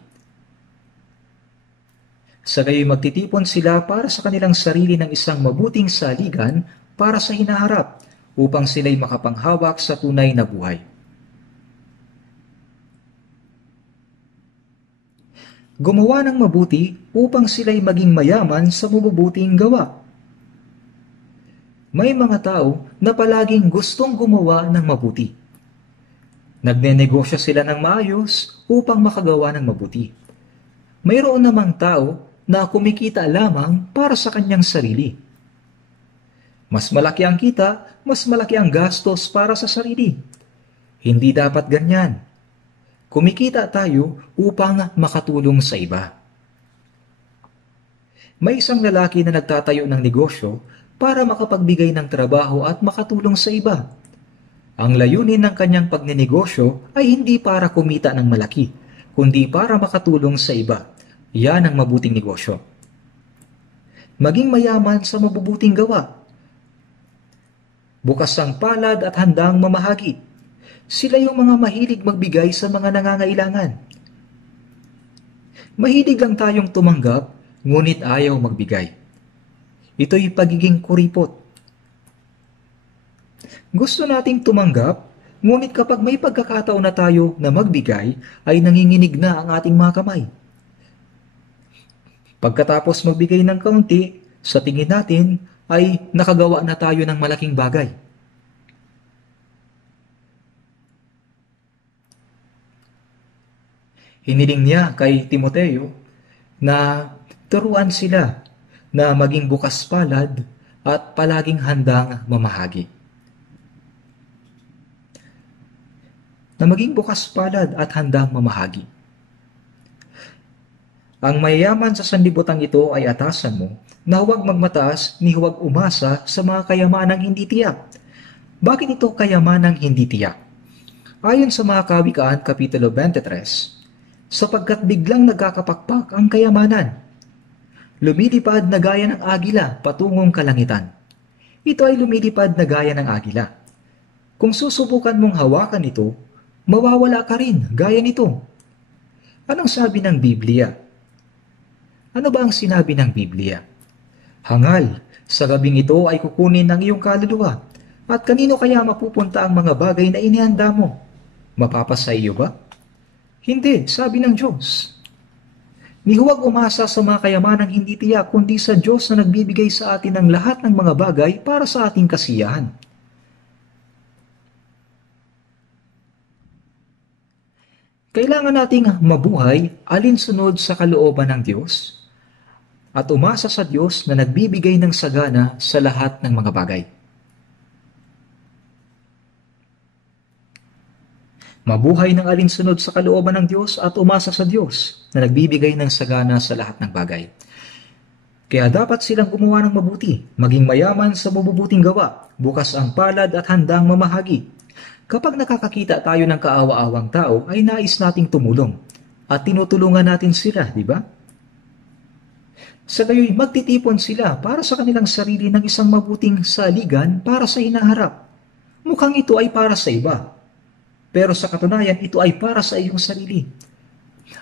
Sa gayoy magtitipon sila para sa kanilang sarili ng isang mabuting saligan para sa hinaharap, upang sila'y makapanghawak sa tunay na buhay. Gumawa ng mabuti upang sila'y maging mayaman sa mabubuting gawa. May mga tao na palaging gustong gumawa ng mabuti. Nagnenegosyo sila ng maayos upang makagawa ng mabuti. Mayroon namang tao na kumikita lamang para sa kanyang sarili. Mas malaki ang kita, mas malaki ang gastos para sa sarili. Hindi dapat ganyan. Kumikita tayo upang makatulong sa iba. May isang lalaki na nagtatayo ng negosyo para makapagbigay ng trabaho at makatulong sa iba. Ang layunin ng kanyang pagnenegosyo ay hindi para kumita ng malaki, kundi para makatulong sa iba. Yan ang mabuting negosyo. Maging mayaman sa mabubuting gawa. Bukas ang palad at handang mamahagi. Sila yung mga mahilig magbigay sa mga nangangailangan. Mahilig lang tayong tumanggap, ngunit ayaw magbigay. Ito'y pagiging kuripot. Gusto nating tumanggap, ngunit kapag may pagkakataon na tayo na magbigay, ay nanginginig na ang ating mga kamay. Pagkatapos magbigay ng kaunti, sa tingin natin ay nakagawa na tayo ng malaking bagay. Hiniling niya kay Timoteo na turuan sila na maging bukas palad at palaging handang mamahagi. Na maging bukas palad at handang mamahagi. Ang mayayaman sa sanlibutan ito ay atasan mo na huwag magmataas ni huwag umasa sa mga kayamanang hindi tiyak. Bakit ito kayamanang hindi tiyak? Ayon sa mga Kawikaan, Kapitulo 23, sapagkat biglang nagkakapakpak ang kayamanan. Lumilipad na gaya ng agila patungong kalangitan. Ito ay lumilipad na gaya ng agila. Kung susubukan mong hawakan ito, mawawala ka rin gaya nito. Anong sabi ng Biblia? Ano ba ang sinabi ng Biblia? Hangal, sa gabing ito ay kukunin ng iyong kaluluwa. At kanino kaya mapupunta ang mga bagay na inihanda mo? Mapapasa iyo ba? Hindi, sabi ng Diyos. Ni huwag umasa sa mga kayamanang hindi tiyak, kundi sa Diyos na nagbibigay sa atin ng lahat ng mga bagay para sa ating kasiyahan. Kailangan nating mabuhay alinsunod sa kalooban ng Diyos at umasa sa Diyos na nagbibigay ng sagana sa lahat ng mga bagay. Mabuhay ng alinsunod sa kalooban ng Diyos at umasa sa Diyos na nagbibigay ng sagana sa lahat ng bagay. Kaya dapat silang gumawa ng mabuti, maging mayaman sa mabubuting gawa, bukas ang palad at handang mamahagi. Kapag nakakakita tayo ng kaawa-awang tao, ay nais nating tumulong at tinutulungan natin sila, di ba? Sa gayoy, magtitipon sila para sa kanilang sarili ng isang mabuting saligan para sa hinaharap. Mukhang ito ay para sa iba, pero sa katunayan ito ay para sa iyong sarili.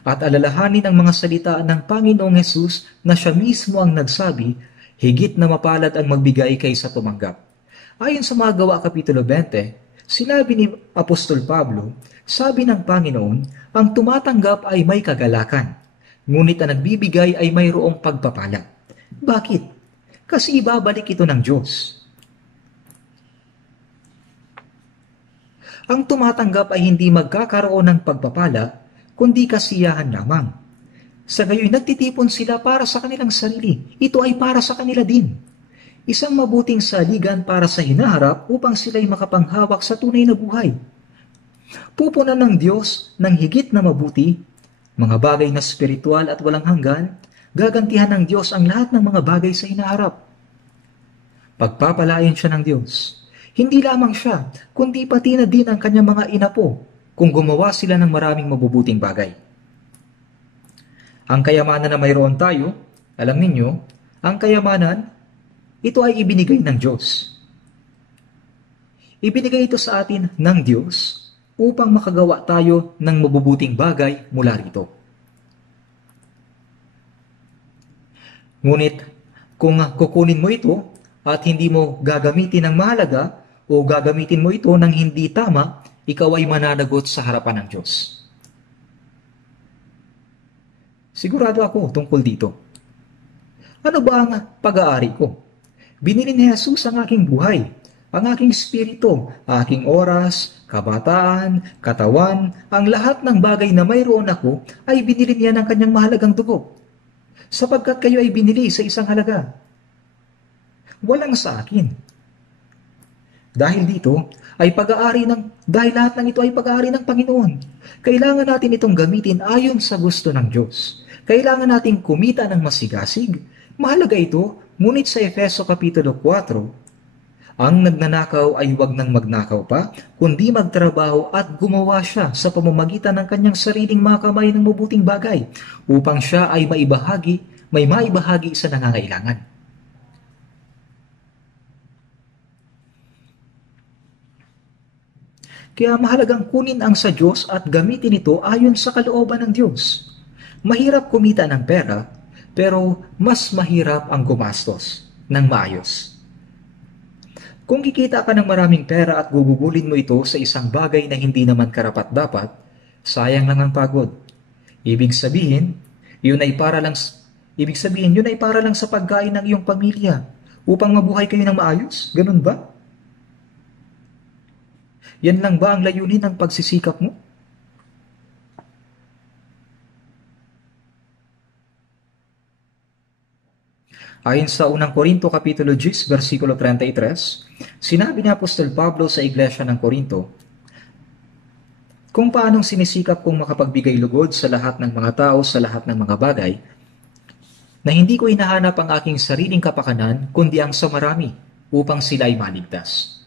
At alalahanin ang mga salita ng Panginoong Hesus na siya mismo ang nagsabi, higit na mapalad ang magbigay kaysa tumanggap. Ayon sa mga Gawa Kapitulo 20, sinabi ni Apostol Pablo, sabi ng Panginoon, ang tumatanggap ay may kagalakan, ngunit ang nagbibigay ay mayroong pagpapala. Bakit? Kasi ibabalik ito ng Diyos. Ang tumatanggap ay hindi magkakaroon ng pagpapala, kundi kasiyahan lamang. Sa gayoy, nagtitipon sila para sa kanilang sarili. Ito ay para sa kanila din. Isang mabuting saligan para sa hinaharap upang sila'y makapanghawak sa tunay na buhay. Pupunan ng Diyos ng higit na mabuti, mga bagay na spiritual at walang hanggan, gagantihan ng Diyos ang lahat ng mga bagay sa hinaharap. Pagpapalain siya ng Diyos. Hindi lamang siya, kundi pati na din ang kanyang mga inapo, kung gumawa sila ng maraming mabubuting bagay. Ang kayamanan na mayroon tayo, alam ninyo, ang kayamanan, ito ay ibinigay ng Diyos. Ibinigay ito sa atin ng Diyos upang makagawa tayo ng mabubuting bagay mula rito. Ngunit, kung kukunin mo ito at hindi mo gagamitin ng mahalaga o gagamitin mo ito ng hindi tama, ikaw ay mananagot sa harapan ng Diyos. Sigurado ako tungkol dito. Ano ba ang pag-aari ko? Binili ni Jesus ang aking buhay, ang aking espiritu, aking oras, kabataan, katawan, ang lahat ng bagay na mayroon ako ay binili niya ng kanyang mahalagang dugo. Sapagkat kayo ay binili sa isang halaga. Walang sa akin. Dahil dito, dahil lahat ng ito ay pag-aari ng Panginoon. Kailangan natin itong gamitin ayon sa gusto ng Diyos. Kailangan natin kumita ng masigasig. Mahalaga ito, ngunit sa Efeso Kapitulo 4, ang nagnanakaw ay huwag nang magnakaw pa, kundi magtrabaho at gumawa siya sa pamamagitan ng kanyang sariling mga kamay ng mabuting bagay, upang siya ay may maibahagi sa nangangailangan. Kaya mahalagang kunin ang sa Diyos at gamitin ito ayon sa kalooban ng Diyos. Mahirap kumita ng pera, pero mas mahirap ang gumastos ng maayos. Kung kikita ka ng maraming pera at gugugulin mo ito sa isang bagay na hindi naman karapat-dapat, sayang lang ang pagod. Ibig sabihin, yun ay para lang sa pagkain ng iyong pamilya upang mabuhay kayo ng maayos. Ganun ba? Yan lang ba ang layunin ng pagsisikap mo? Ayon sa unang Korinto Kapitulo 10, versikulo 33, sinabi ni Apostol Pablo sa iglesia ng Korinto, kung paanong sinisikap kong makapagbigay lugod sa lahat ng mga tao sa lahat ng mga bagay, na hindi ko hinahanap ang aking sariling kapakanan, kundi ang sa marami, upang sila ay maligtas.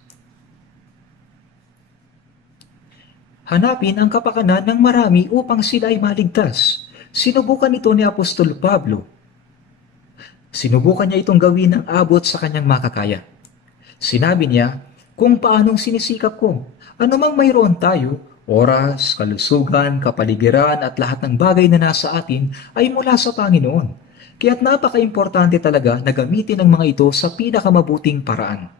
Hanapin ang kapakanan ng marami upang sila ay maligtas. Sinubukan ito ni Apostol Pablo. Sinubukan niya itong gawin ng abot sa kanyang makakaya. Sinabi niya, kung paanong sinisikap ko, anumang mayroon tayo, oras, kalusugan, kapaligiran at lahat ng bagay na nasa atin ay mula sa Panginoon. Kaya't napaka-importante talaga na gamitin ang mga ito sa pinakamabuting paraan.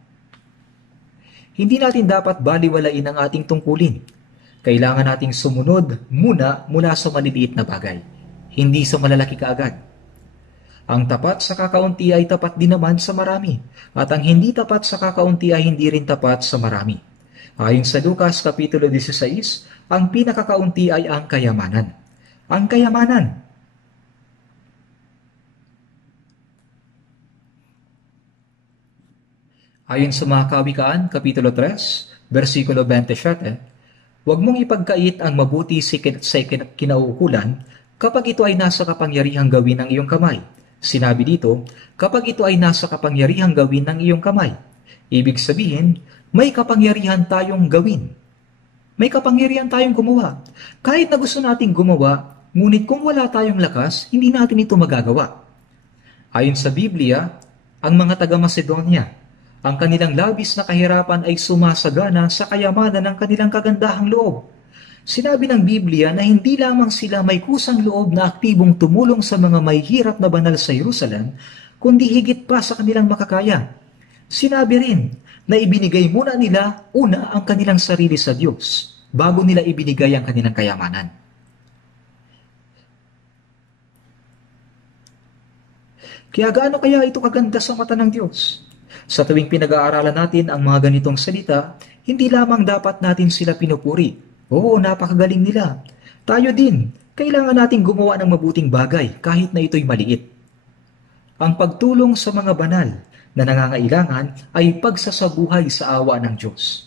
Hindi natin dapat baliwalain ang ating tungkulin. Kailangan nating sumunod mula sa maliliit na bagay, hindi sa malalaki kaagad. Ang tapat sa kakaunti ay tapat din naman sa marami, at ang hindi tapat sa kakaunti ay hindi rin tapat sa marami. Ayon sa Lucas Kapitulo 16, ang pinakakaunti ay ang kayamanan. Ang kayamanan. Ayon sa mga Kawikaan, Kapitulo 3, versikulo 27, huwag mong ipagkait ang mabuti sa kinauukulan kapag ito ay nasa kapangyarihang gawin ng iyong kamay. Sinabi dito, kapag ito ay nasa kapangyarihang gawin ng iyong kamay. Ibig sabihin, may kapangyarihan tayong gawin. May kapangyarihan tayong gumawa. Kahit na gusto nating gumawa, ngunit kung wala tayong lakas, hindi natin ito magagawa. Ayon sa Biblia, ang mga taga-Macedonia, ang kanilang labis na kahirapan ay sumasagana sa kayamanan ng kanilang kagandahang loob. Sinabi ng Biblia na hindi lamang sila may kusang loob na aktibong tumulong sa mga may hirap na banal sa Jerusalem, kundi higit pa sa kanilang makakaya. Sinabi rin na ibinigay muna nila una ang kanilang sarili sa Diyos bago nila ibinigay ang kanilang kayamanan. Kaya gaano kaya ito kaganda sa mata ng Diyos? Sa tuwing pinag-aaralan natin ang mga ganitong salita, hindi lamang dapat natin sila pinupuri. Oo, napakagaling nila. Tayo din, kailangan nating gumawa ng mabuting bagay kahit na ito'y maliit. Ang pagtulong sa mga banal na nangangailangan ay pagsasabuhay sa awa ng Diyos.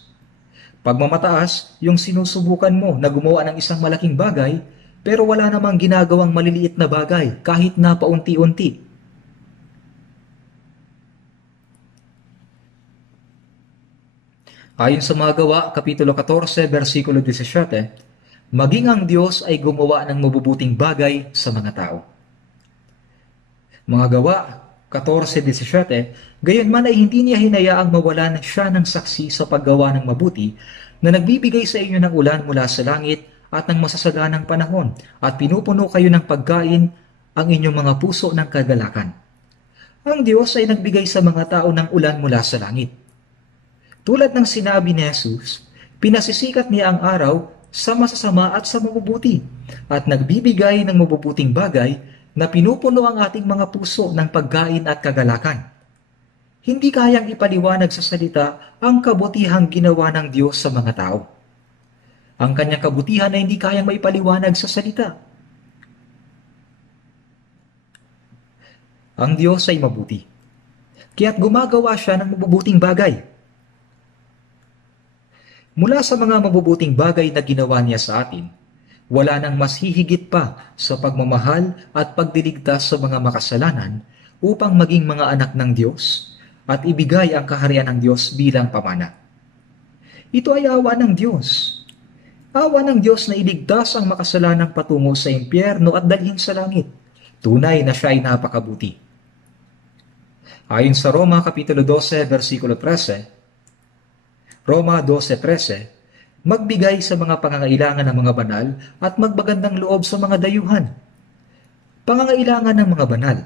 Pagmamataas, yung sinusubukan mo na gumawa ng isang malaking bagay, pero wala namang ginagawang maliliit na bagay kahit na paunti-unti. Ayon sa mga Gawa, Kapitulo 14, versikulo 17, maging ang Diyos ay gumawa ng mabubuting bagay sa mga tao. Mga Gawa 14:17, gayunman ay hindi niya hinayaang mawalan siya ng saksi sa paggawa ng mabuti na nagbibigay sa inyo ng ulan mula sa langit at ng masasaganang panahon at pinupuno kayo ng pagkain ang inyong mga puso ng kagalakan. Ang Diyos ay nagbigay sa mga tao ng ulan mula sa langit. Tulad ng sinabi ni Jesus, pinasisikat niya ang araw sa masasama at sa mabubuti at nagbibigay ng mabubuting bagay na pinupuno ang ating mga puso ng pagkain at kagalakan. Hindi kayang ipaliwanag sa salita ang kabutihang ginawa ng Diyos sa mga tao. Ang kanyang kabutihan ay hindi kayang maipaliwanag sa salita. Ang Diyos ay mabuti, kaya't gumagawa siya ng mabubuting bagay. Mula sa mga mabubuting bagay na ginawa niya sa atin, wala nang mas hihigit pa sa pagmamahal at pagdiligtas sa mga makasalanan upang maging mga anak ng Diyos at ibigay ang kaharian ng Diyos bilang pamana. Ito ay awa ng Diyos. Awa ng Diyos na iligtas ang makasalanang patungo sa impyerno at dalhin sa langit. Tunay na siya ay napakabuti. Ayon sa Roma Kapitulo 12, versikulo 13, Roma 12:13, magbigay sa mga pangangailangan ng mga banal at magbagandang loob sa mga dayuhan. Pangangailangan ng mga banal.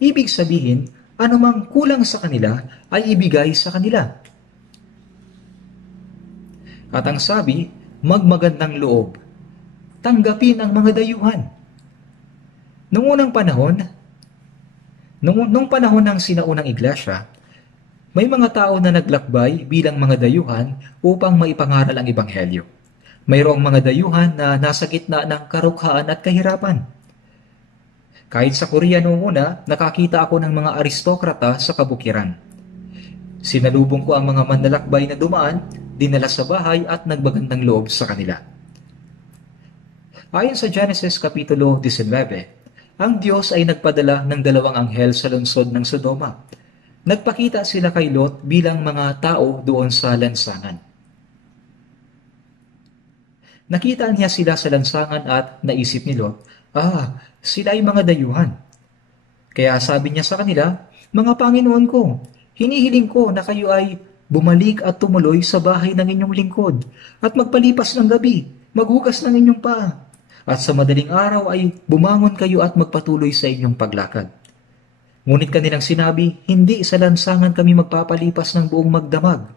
Ibig sabihin, anumang kulang sa kanila ay ibigay sa kanila. At ang sabi, magmagandang loob. Tanggapin ang mga dayuhan. Nung panahon ng sinaunang iglesia, may mga tao na naglakbay bilang mga dayuhan upang maipangaral ang ebanghelyo. Mayroong mga dayuhan na nasa gitna ng karukhaan at kahirapan. Kahit sa Korea noong una, nakakita ako ng mga aristokrata sa kabukiran. Sinalubong ko ang mga manlalakbay na dumaan, dinala sa bahay at nagbagandang loob sa kanila. Ayon sa Genesis Kapitulo 19, ang Diyos ay nagpadala ng 2 anghel sa lungsod ng Sodoma. Nagpakita sila kay Lot bilang mga tao doon sa lansangan. Nakita niya sila sa lansangan at naisip ni Lot, sila ay mga dayuhan. Kaya sabi niya sa kanila, mga Panginoon ko, hinihiling ko na kayo ay bumalik at tumuloy sa bahay ng inyong lingkod at magpalipas ng gabi, maghugas ng inyong paa. At sa madaling araw ay bumangon kayo at magpatuloy sa inyong paglakad. Ngunit kanilang sinabi, hindi sa lansangan kami magpapalipas ng buong magdamag.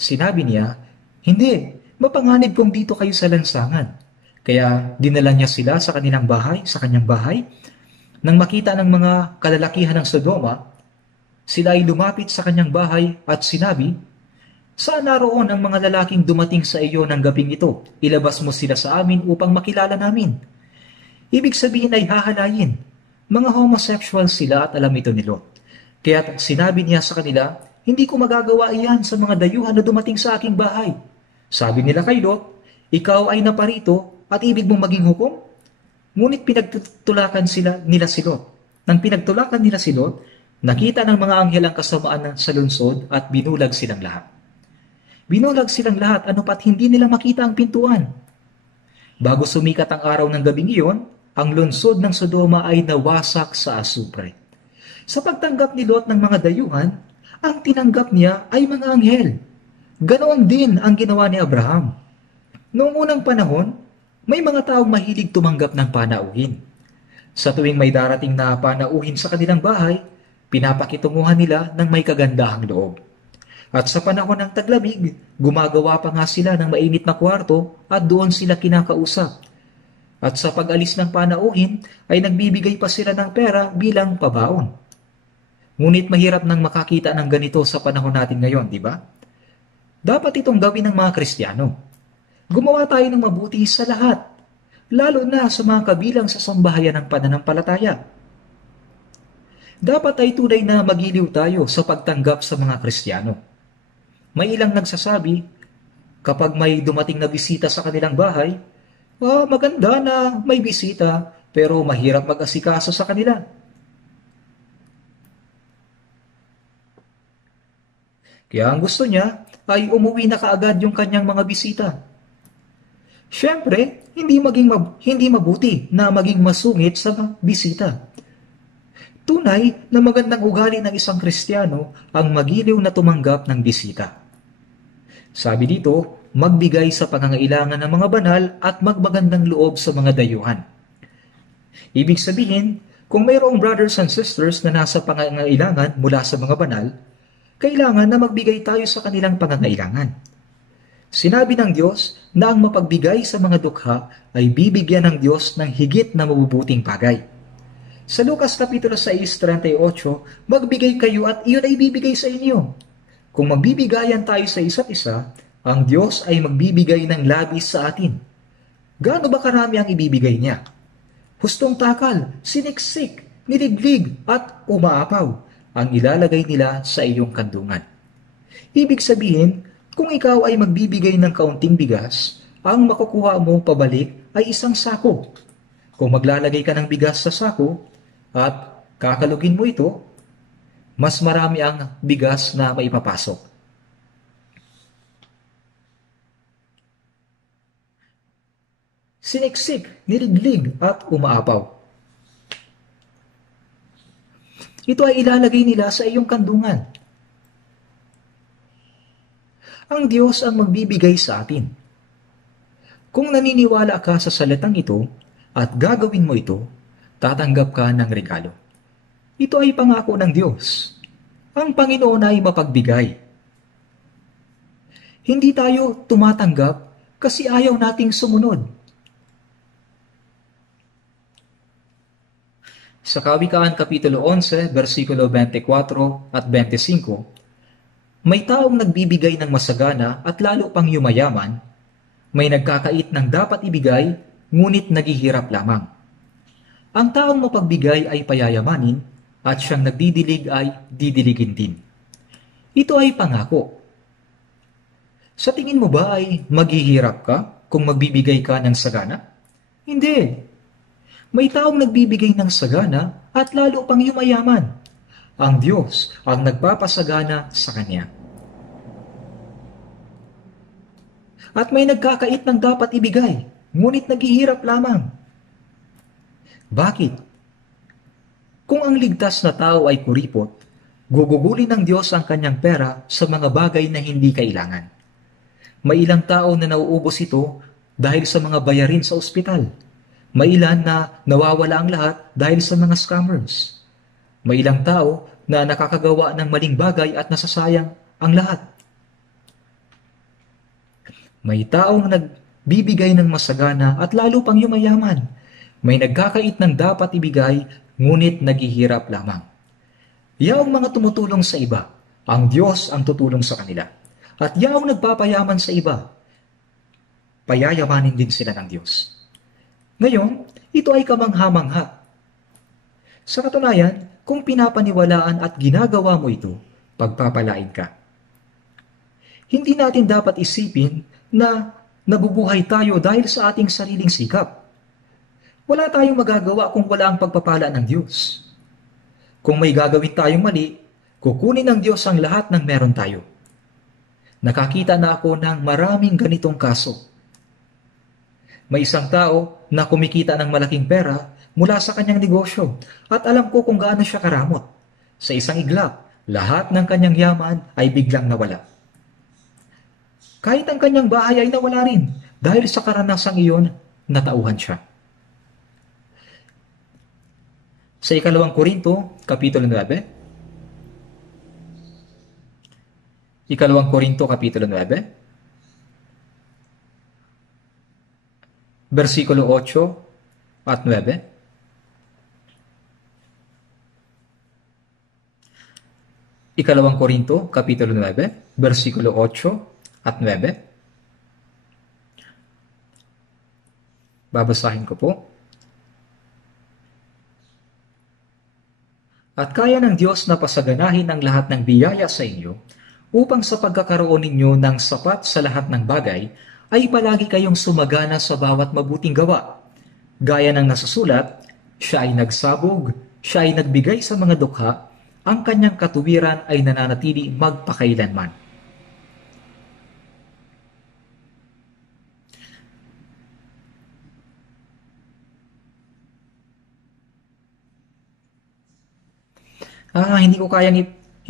Sinabi niya, hindi, mapanganib kung dito kayo sa lansangan. Kaya dinala niya sila sa kanyang bahay. Nang makita ng mga kalalakihan ng Sodoma, sila ay lumapit sa kanyang bahay at sinabi, Saan naroon ang mga lalaking dumating sa iyo ng gabing ito? Ilabas mo sila sa amin upang makilala namin. Ibig sabihin ay hahalayin. Mga homosexual sila at alam ito ni Lot. Kaya sinabi niya sa kanila, hindi ko magagawa iyan sa mga dayuhan na dumating sa aking bahay. Sabi nila kay Lot, ikaw ay naparito at ibig mong maging hukom? Ngunit pinagtulakan nila si Lot. Nang pinagtulakan nila si Lot, nakita ng mga anghel ang kasamaan sa lungsod at binulag silang lahat. Binulag silang lahat ano pat hindi nila makita ang pintuan. Bago sumikat ang araw ng gabing iyon, ang lungsod ng Sodoma ay nawasak sa asupre. Sa pagtanggap ni Lot ng mga dayuhan, ang tinanggap niya ay mga anghel. Ganoon din ang ginawa ni Abraham. Noong unang panahon, may mga taong mahilig tumanggap ng panauhin. Sa tuwing may darating na panauhin sa kanilang bahay, pinapakitunguhan nila ng may kagandahang loob. At sa panahon ng taglamig, gumagawa pa nga sila ng mainit na kwarto at doon sila kinakausap. At sa pag-alis ng panauhin, ay nagbibigay pa sila ng pera bilang pabaon. Ngunit mahirap nang makakita ng ganito sa panahon natin ngayon, di ba? Dapat itong gawin ng mga Kristiyano. Gumawa tayo ng mabuti sa lahat, lalo na sa mga kabilang sa sambahayan ng pananampalataya. Dapat ay tunay na magiliw tayo sa pagtanggap sa mga Kristiyano. May ilang nagsasabi, kapag may dumating na bisita sa kanilang bahay, maganda na may bisita, pero mahirap mag-asikaso sa kanila. Kaya ang gusto niya ay umuwi na kaagad yung kanyang mga bisita. Siyempre, hindi mabuti na maging masungit sa bisita. Tunay na magandang ugali ng isang Kristiyano ang magiliw na tumanggap ng bisita. Sabi dito, magbigay sa pangangailangan ng mga banal at magmagandang loob sa mga dayuhan. Ibig sabihin, kung mayroong brothers and sisters na nasa pangangailangan mula sa mga banal, kailangan na magbigay tayo sa kanilang pangangailangan. Sinabi ng Diyos na ang mapagbigay sa mga dukha ay bibigyan ng Diyos ng higit na mabubuting bagay. Sa Lucas Kapitulo 6:38, magbigay kayo at iyon ay bibigay sa inyo. Kung magbibigayan tayo sa isa't isa, ang Diyos ay magbibigay ng labis sa atin. Gaano ba karami ang ibibigay niya? Hustong takal, siniksik, niliglig at umaapaw ang ilalagay nila sa iyong kandungan. Ibig sabihin, kung ikaw ay magbibigay ng kaunting bigas, ang makukuha mo pabalik ay isang sako. Kung maglalagay ka ng bigas sa sako at kakalugin mo ito, mas marami ang bigas na maipapasok. Siniksik, niliglig at umaapaw. Ito ay ilalagay nila sa iyong kandungan. Ang Diyos ang magbibigay sa atin. Kung naniniwala ka sa salitang ito at gagawin mo ito, tatanggap ka ng regalo. Ito ay pangako ng Diyos. Ang Panginoon ay mapagbigay. Hindi tayo tumatanggap kasi ayaw nating sumunod. Sa Kawikaan Kapitulo 11, versikulo 24 at 25, may taong nagbibigay ng masagana at lalo pang yumayaman, may nagkakait ng dapat ibigay, ngunit naghihirap lamang. Ang taong mapagbigay ay payayamanin, at siyang nagdidilig ay didiligin din. Ito ay pangako. Sa tingin mo ba ay maghihirap ka kung magbibigay ka ng sagana? Hindi. May taong nagbibigay ng sagana at lalo pang yumayaman. Ang Diyos ang nagpapasagana sa kanya. At may nagkakait ng dapat ibigay, ngunit naghihirap lamang. Bakit? Kung ang ligtas na tao ay kuripot, gugugulin ng Diyos ang kanyang pera sa mga bagay na hindi kailangan. May ilang tao na nauubos ito dahil sa mga bayarin sa ospital. May ilan na nawawala ang lahat dahil sa mga scammers. May ilang tao na nakakagawa ng maling bagay at nasasayang ang lahat. May taong nagbibigay ng masagana at lalo pang yumayaman. May nagkakait ng dapat ibigay, ngunit naghihirap lamang. Yaong mga tumutulong sa iba, ang Diyos ang tutulong sa kanila. At yaong nagpapayaman sa iba, payayamanin din sila ng Diyos. Ngayon, ito ay kamangha-mangha. Sa katunayan, kung pinapaniwalaan at ginagawa mo ito, pagpapalain ka. Hindi natin dapat isipin na nabubuhay tayo dahil sa ating sariling sikap. Wala tayong magagawa kung wala ang pagpapala ng Diyos. Kung may gagawin tayong mali, kukunin ng Diyos ang lahat ng meron tayo. Nakakita na ako ng maraming ganitong kaso. May isang tao na kumikita ng malaking pera mula sa kanyang negosyo at alam ko kung gaano siya karamot. Sa isang iglap, lahat ng kanyang yaman ay biglang nawala. Kahit ang kanyang bahay ay nawala rin dahil sa karanasang iyon, natauhan siya. Sa 2 Korinto, Kapitulo 9. 2 Korinto, Kapitulo 9. Versikulo 8 at 9. 2 Korinto, Kapitulo 9, versikulo 8 at 9. Babasahin ko po. At kaya ng Diyos na pasaganahin ang lahat ng biyaya sa inyo, upang sa pagkakaroon ninyo ng sapat sa lahat ng bagay, ay palagi kayong sumagana sa bawat mabuting gawa. Gaya ng nasusulat, siya ay nagsabog, siya ay nagbigay sa mga dukha, ang kanyang katuwiran ay nananatili magpakailanman.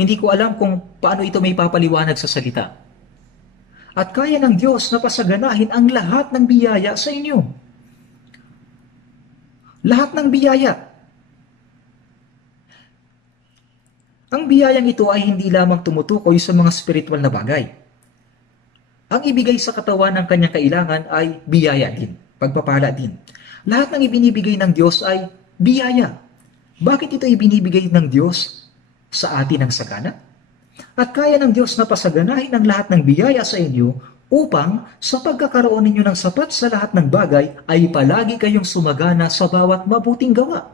Hindi ko alam kung paano ito may papaliwanag sa salita. At kaya ng Diyos na pasaganahin ang lahat ng biyaya sa inyo. Lahat ng biyaya. Ang biyayang ito ay hindi lamang tumutukoy sa mga spiritual na bagay. Ang ibigay sa katawan ng kanyang kailangan ay biyaya din, pagpapala din. Lahat ng ibinibigay ng Diyos ay biyaya. Bakit ito ibinibigay ng Diyos sa atin ng sagana? At kaya ng Diyos na pasaganahin ang lahat ng biyaya sa inyo upang sa pagkakaroon ninyo ng sapat sa lahat ng bagay ay palagi kayong sumagana sa bawat mabuting gawa.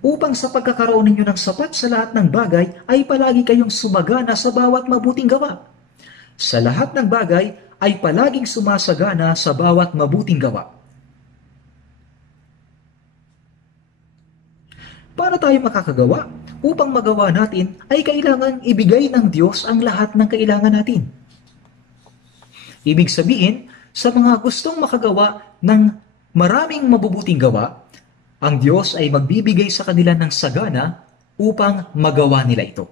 Upang sa pagkakaroon ninyo ng sapat sa lahat ng bagay ay palagi kayong sumagana sa bawat mabuting gawa. Sa lahat ng bagay ay palaging sumasagana sa bawat mabuting gawa. Paano tayo makakagawa? Upang magawa natin ay kailangan ibigay ng Diyos ang lahat ng kailangan natin. Ibig sabihin, sa mga gustong makagawa ng maraming mabubuting gawa, ang Diyos ay magbibigay sa kanila ng sagana upang magawa nila ito.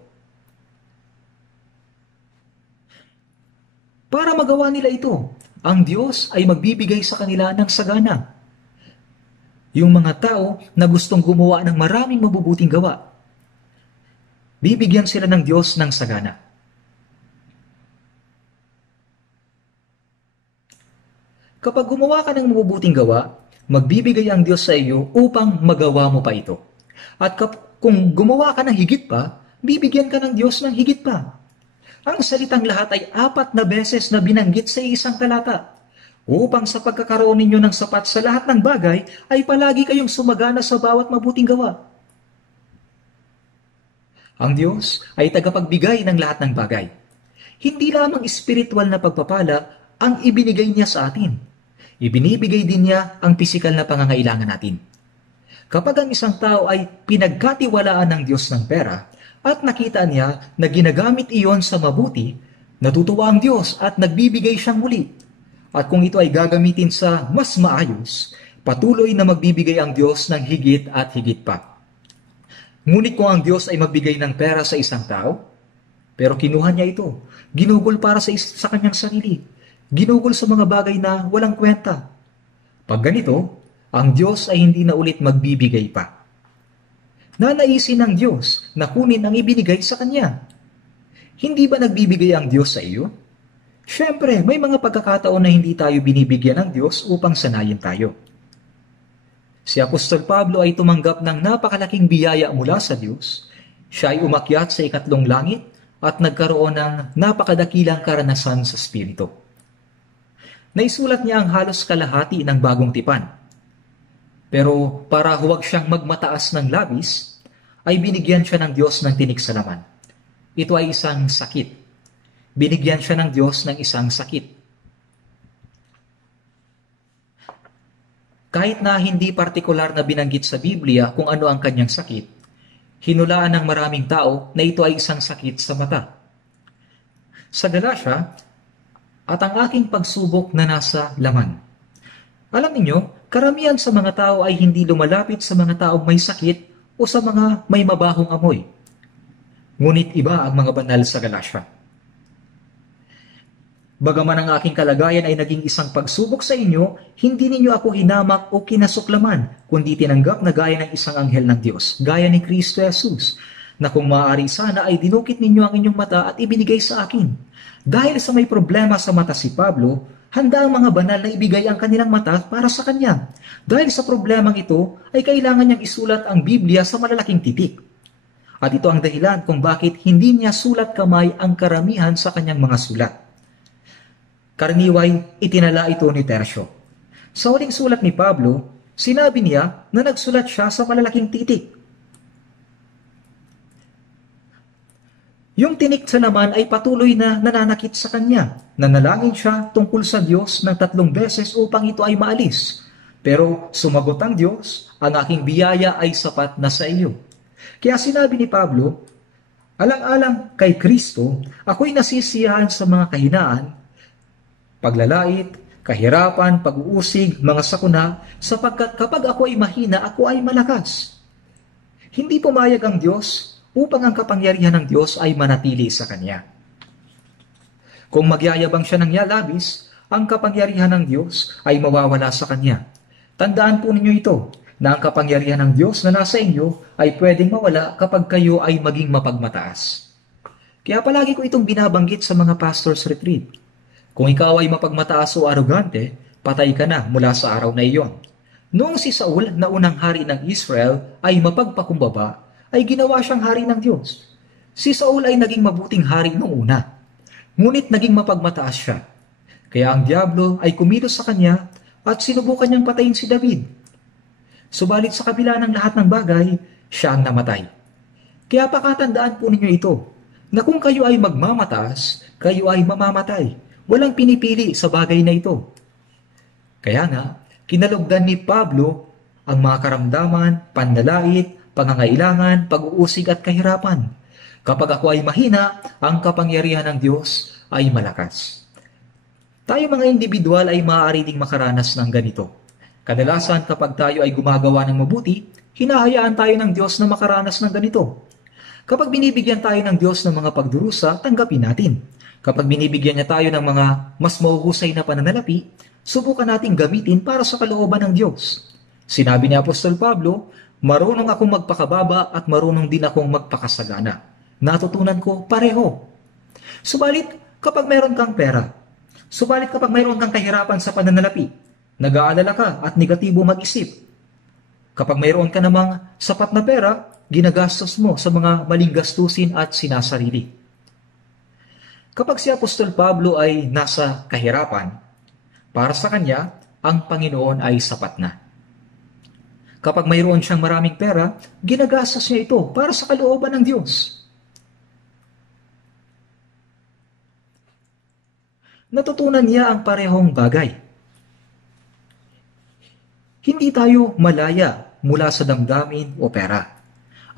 Para magawa nila ito, ang Diyos ay magbibigay sa kanila ng sagana. Yung mga tao na gustong gumawa ng maraming mabubuting gawa, bibigyan sila ng Diyos ng sagana. Kapag gumawa ka ng mabubuting gawa, magbibigay ang Diyos sa iyo upang magawa mo pa ito. At kung gumawa ka ng higit pa, bibigyan ka ng Diyos ng higit pa. Ang salitang lahat ay 4 na beses na binanggit sa isang talata. Upang sa pagkakaroon ninyo ng sapat sa lahat ng bagay, ay palagi kayong sumagana sa bawat mabuting gawa. Ang Diyos ay tagapagbigay ng lahat ng bagay. Hindi lamang espiritual na pagpapala ang ibinigay niya sa atin. Ibinibigay din niya ang pisikal na pangangailangan natin. Kapag ang isang tao ay pinagkatiwalaan ng Diyos ng pera at nakita niya na ginagamit iyon sa mabuti, natutuwa ang Diyos at nagbibigay siyang muli. At kung ito ay gagamitin sa mas maayos, patuloy na magbibigay ang Diyos ng higit at higit pa. Ngunit kung ang Diyos ay magbigay ng pera sa isang tao, pero kinuha niya ito, ginugol para sa kanyang sarili, ginugol sa mga bagay na walang kwenta. Pag ganito, ang Diyos ay hindi na ulit magbibigay pa. Nanaisin ng Diyos na kunin ang ibinigay sa Kanya. Hindi ba nagbibigay ang Diyos sa iyo? Siyempre, may mga pagkakataon na hindi tayo binibigyan ng Diyos upang sanayin tayo. Si Apostol Pablo ay tumanggap ng napakalaking biyaya mula sa Diyos. Siya ay umakyat sa 2 langit at nagkaroon ng napakadakilang karanasan sa Espiritu. Naisulat niya ang halos kalahati ng bagong tipan. Pero para huwag siyang magmataas ng labis, ay binigyan siya ng Diyos ng tinik sa laman. Ito ay isang sakit. Binigyan siya ng Diyos ng isang sakit. Kahit na hindi partikular na binanggit sa Biblia kung ano ang kanyang sakit, hinulaan ng maraming tao na ito ay isang sakit sa mata. Sa Galatia, at ang aking pagsubok na nasa laman. Alam niyo, karamihan sa mga tao ay hindi lumalapit sa mga taong may sakit o sa mga may mabahong amoy. Ngunit iba ang mga banal sa Galatia. Bagaman ang aking kalagayan ay naging isang pagsubok sa inyo, hindi ninyo ako hinamak o kinasuklaman, kundi tinanggap na gaya ng isang anghel ng Diyos, gaya ni Kristo Jesus, na kung maaari sana ay dinukit ninyo ang inyong mata at ibinigay sa akin. Dahil sa may problema sa mata si Pablo, handa ang mga banal na ibigay ang kanilang mata para sa kanya. Dahil sa problemang ito, ay kailangan niyang isulat ang Biblia sa malalaking titik. At ito ang dahilan kung bakit hindi niya sulat kamay ang karamihan sa kanyang mga sulat. Karaniway, itinala ito ni Tercio. Sa huling sulat ni Pablo, sinabi niya na nagsulat siya sa malalaking titik. Yung tinik sa laman ay patuloy na nananakit sa kanya. Nanalangin siya tungkol sa Diyos ng 3 beses upang ito ay maalis. Pero sumagot ang Diyos, ang aking biyaya ay sapat na sa iyo. Kaya sinabi ni Pablo, alang-alang kay Kristo, ako'y nasisiyahan sa mga kahinaan, paglalait, kahirapan, pag-uusig, mga sakuna, sapagkat kapag ako ay mahina, ako ay malakas. Hindi pumayag ang Diyos upang ang kapangyarihan ng Diyos ay manatili sa Kanya. Kung magyayabang siya ng labis, ang kapangyarihan ng Diyos ay mawawala sa Kanya. Tandaan po ninyo ito, na ang kapangyarihan ng Diyos na nasa inyo ay pwedeng mawala kapag kayo ay maging mapagmataas. Kaya palagi ko itong binabanggit sa mga pastor's retreat. Kung ikaw ay mapagmataas o arogante, patay ka na mula sa araw na iyon. Noong si Saul na unang hari ng Israel ay mapagpakumbaba, ay ginawa siyang hari ng Diyos. Si Saul ay naging mabuting hari noong una, ngunit naging mapagmataas siya. Kaya ang diablo ay kumilos sa kanya at sinubukan niyang patayin si David. Subalit sa kabila ng lahat ng bagay, siya ang namatay. Kaya pakatandaan po ninyo ito, na kung kayo ay magmamataas, kayo ay mamamatay. Walang pinipili sa bagay na ito. Kaya nga, kinalugdan ni Pablo ang mga karamdaman, panlalait, pangangailangan, pag-uusig at kahirapan. Kapag ako ay mahina, ang kapangyarihan ng Diyos ay malakas. Tayo mga individual ay maaari ding makaranas ng ganito. Kadalasan kapag tayo ay gumagawa ng mabuti, hinahayaan tayo ng Diyos na makaranas ng ganito. Kapag binibigyan tayo ng Diyos ng mga pagdurusa, tanggapin natin. Kapag binibigyan niya tayo ng mga mas mahuhusay na pananalapi, subukan nating gamitin para sa kalooban ng Diyos. Sinabi ni Apostol Pablo, marunong akong magpakababa at marunong din akong magpakasagana. Natutunan ko pareho. Subalit kapag mayroon kang pera, subalit kapag mayroon kang kahirapan sa pananalapi, nag-aalala ka at negatibo mag-isip. Kapag mayroon ka namang sapat na pera, ginagastos mo sa mga maling gastusin at sinasarili. Kapag si Apostol Pablo ay nasa kahirapan, para sa kanya, ang Panginoon ay sapat na. Kapag mayroon siyang maraming pera, ginagastos niya ito para sa kalooban ng Diyos. Natutunan niya ang parehong bagay. Hindi tayo malaya mula sa damdamin o pera.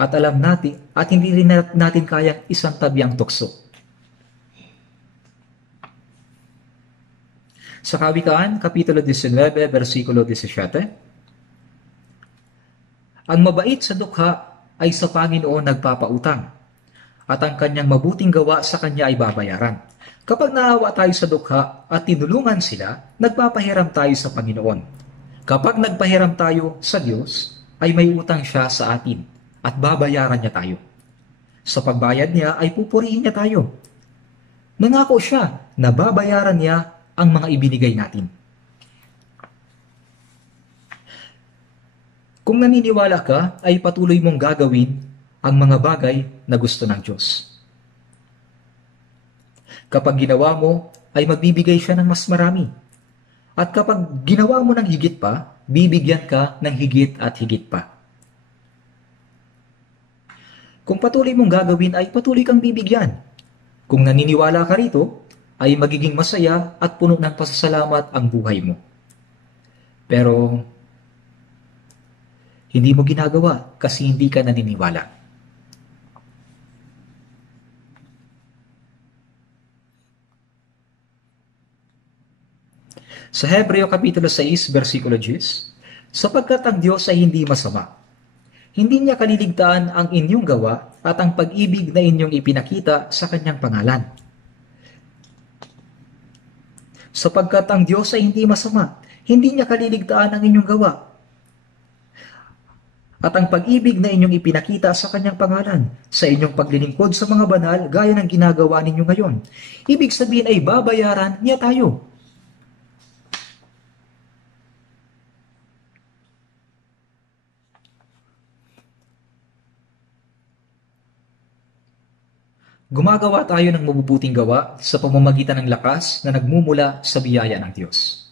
At alam natin, at hindi rin natin kayang isang tabi ang tukso. Sa Kawikaan, Kapitulo 19, versikulo 17, ang mabait sa dukha ay sa Panginoon nagpapautang, at ang kanyang mabuting gawa sa kanya ay babayaran. Kapag naawa tayo sa dukha at tinulungan sila, nagpapahiram tayo sa Panginoon. Kapag nagpahiram tayo sa Diyos, ay may utang siya sa atin at babayaran niya tayo. Sa pagbayad niya ay pupurihin niya tayo. Nangako siya na babayaran niya ang mga ibinigay natin. Kung naniniwala ka, ay patuloy mong gagawin ang mga bagay na gusto ng Diyos. Kapag ginawa mo, ay magbibigay siya ng mas marami. At kapag ginawa mo ng higit pa, bibigyan ka ng higit at higit pa. Kung patuloy mong gagawin ay patuloy kang bibigyan. Kung naniniwala ka rito, ay magiging masaya at puno ng pasasalamat ang buhay mo. Pero, hindi mo ginagawa kasi hindi ka naniniwala. Sa Hebreo Kapitulo 6, versikulo 10, sapagkat ang Diyos ay hindi masama. Hindi niya kaliligtaan ang inyong gawa at ang pag-ibig na inyong ipinakita sa kanyang pangalan. Sapagkat ang Diyos ay hindi masama, hindi niya kaliligtaan ang inyong gawa at ang pag-ibig na inyong ipinakita sa kanyang pangalan, sa inyong paglilingkod sa mga banal gaya ng ginagawa ninyo ngayon. Ibig sabihin ay babayaran niya tayo. Gumagawa tayo ng mabubuting gawa sa pamamagitan ng lakas na nagmumula sa biyaya ng Diyos.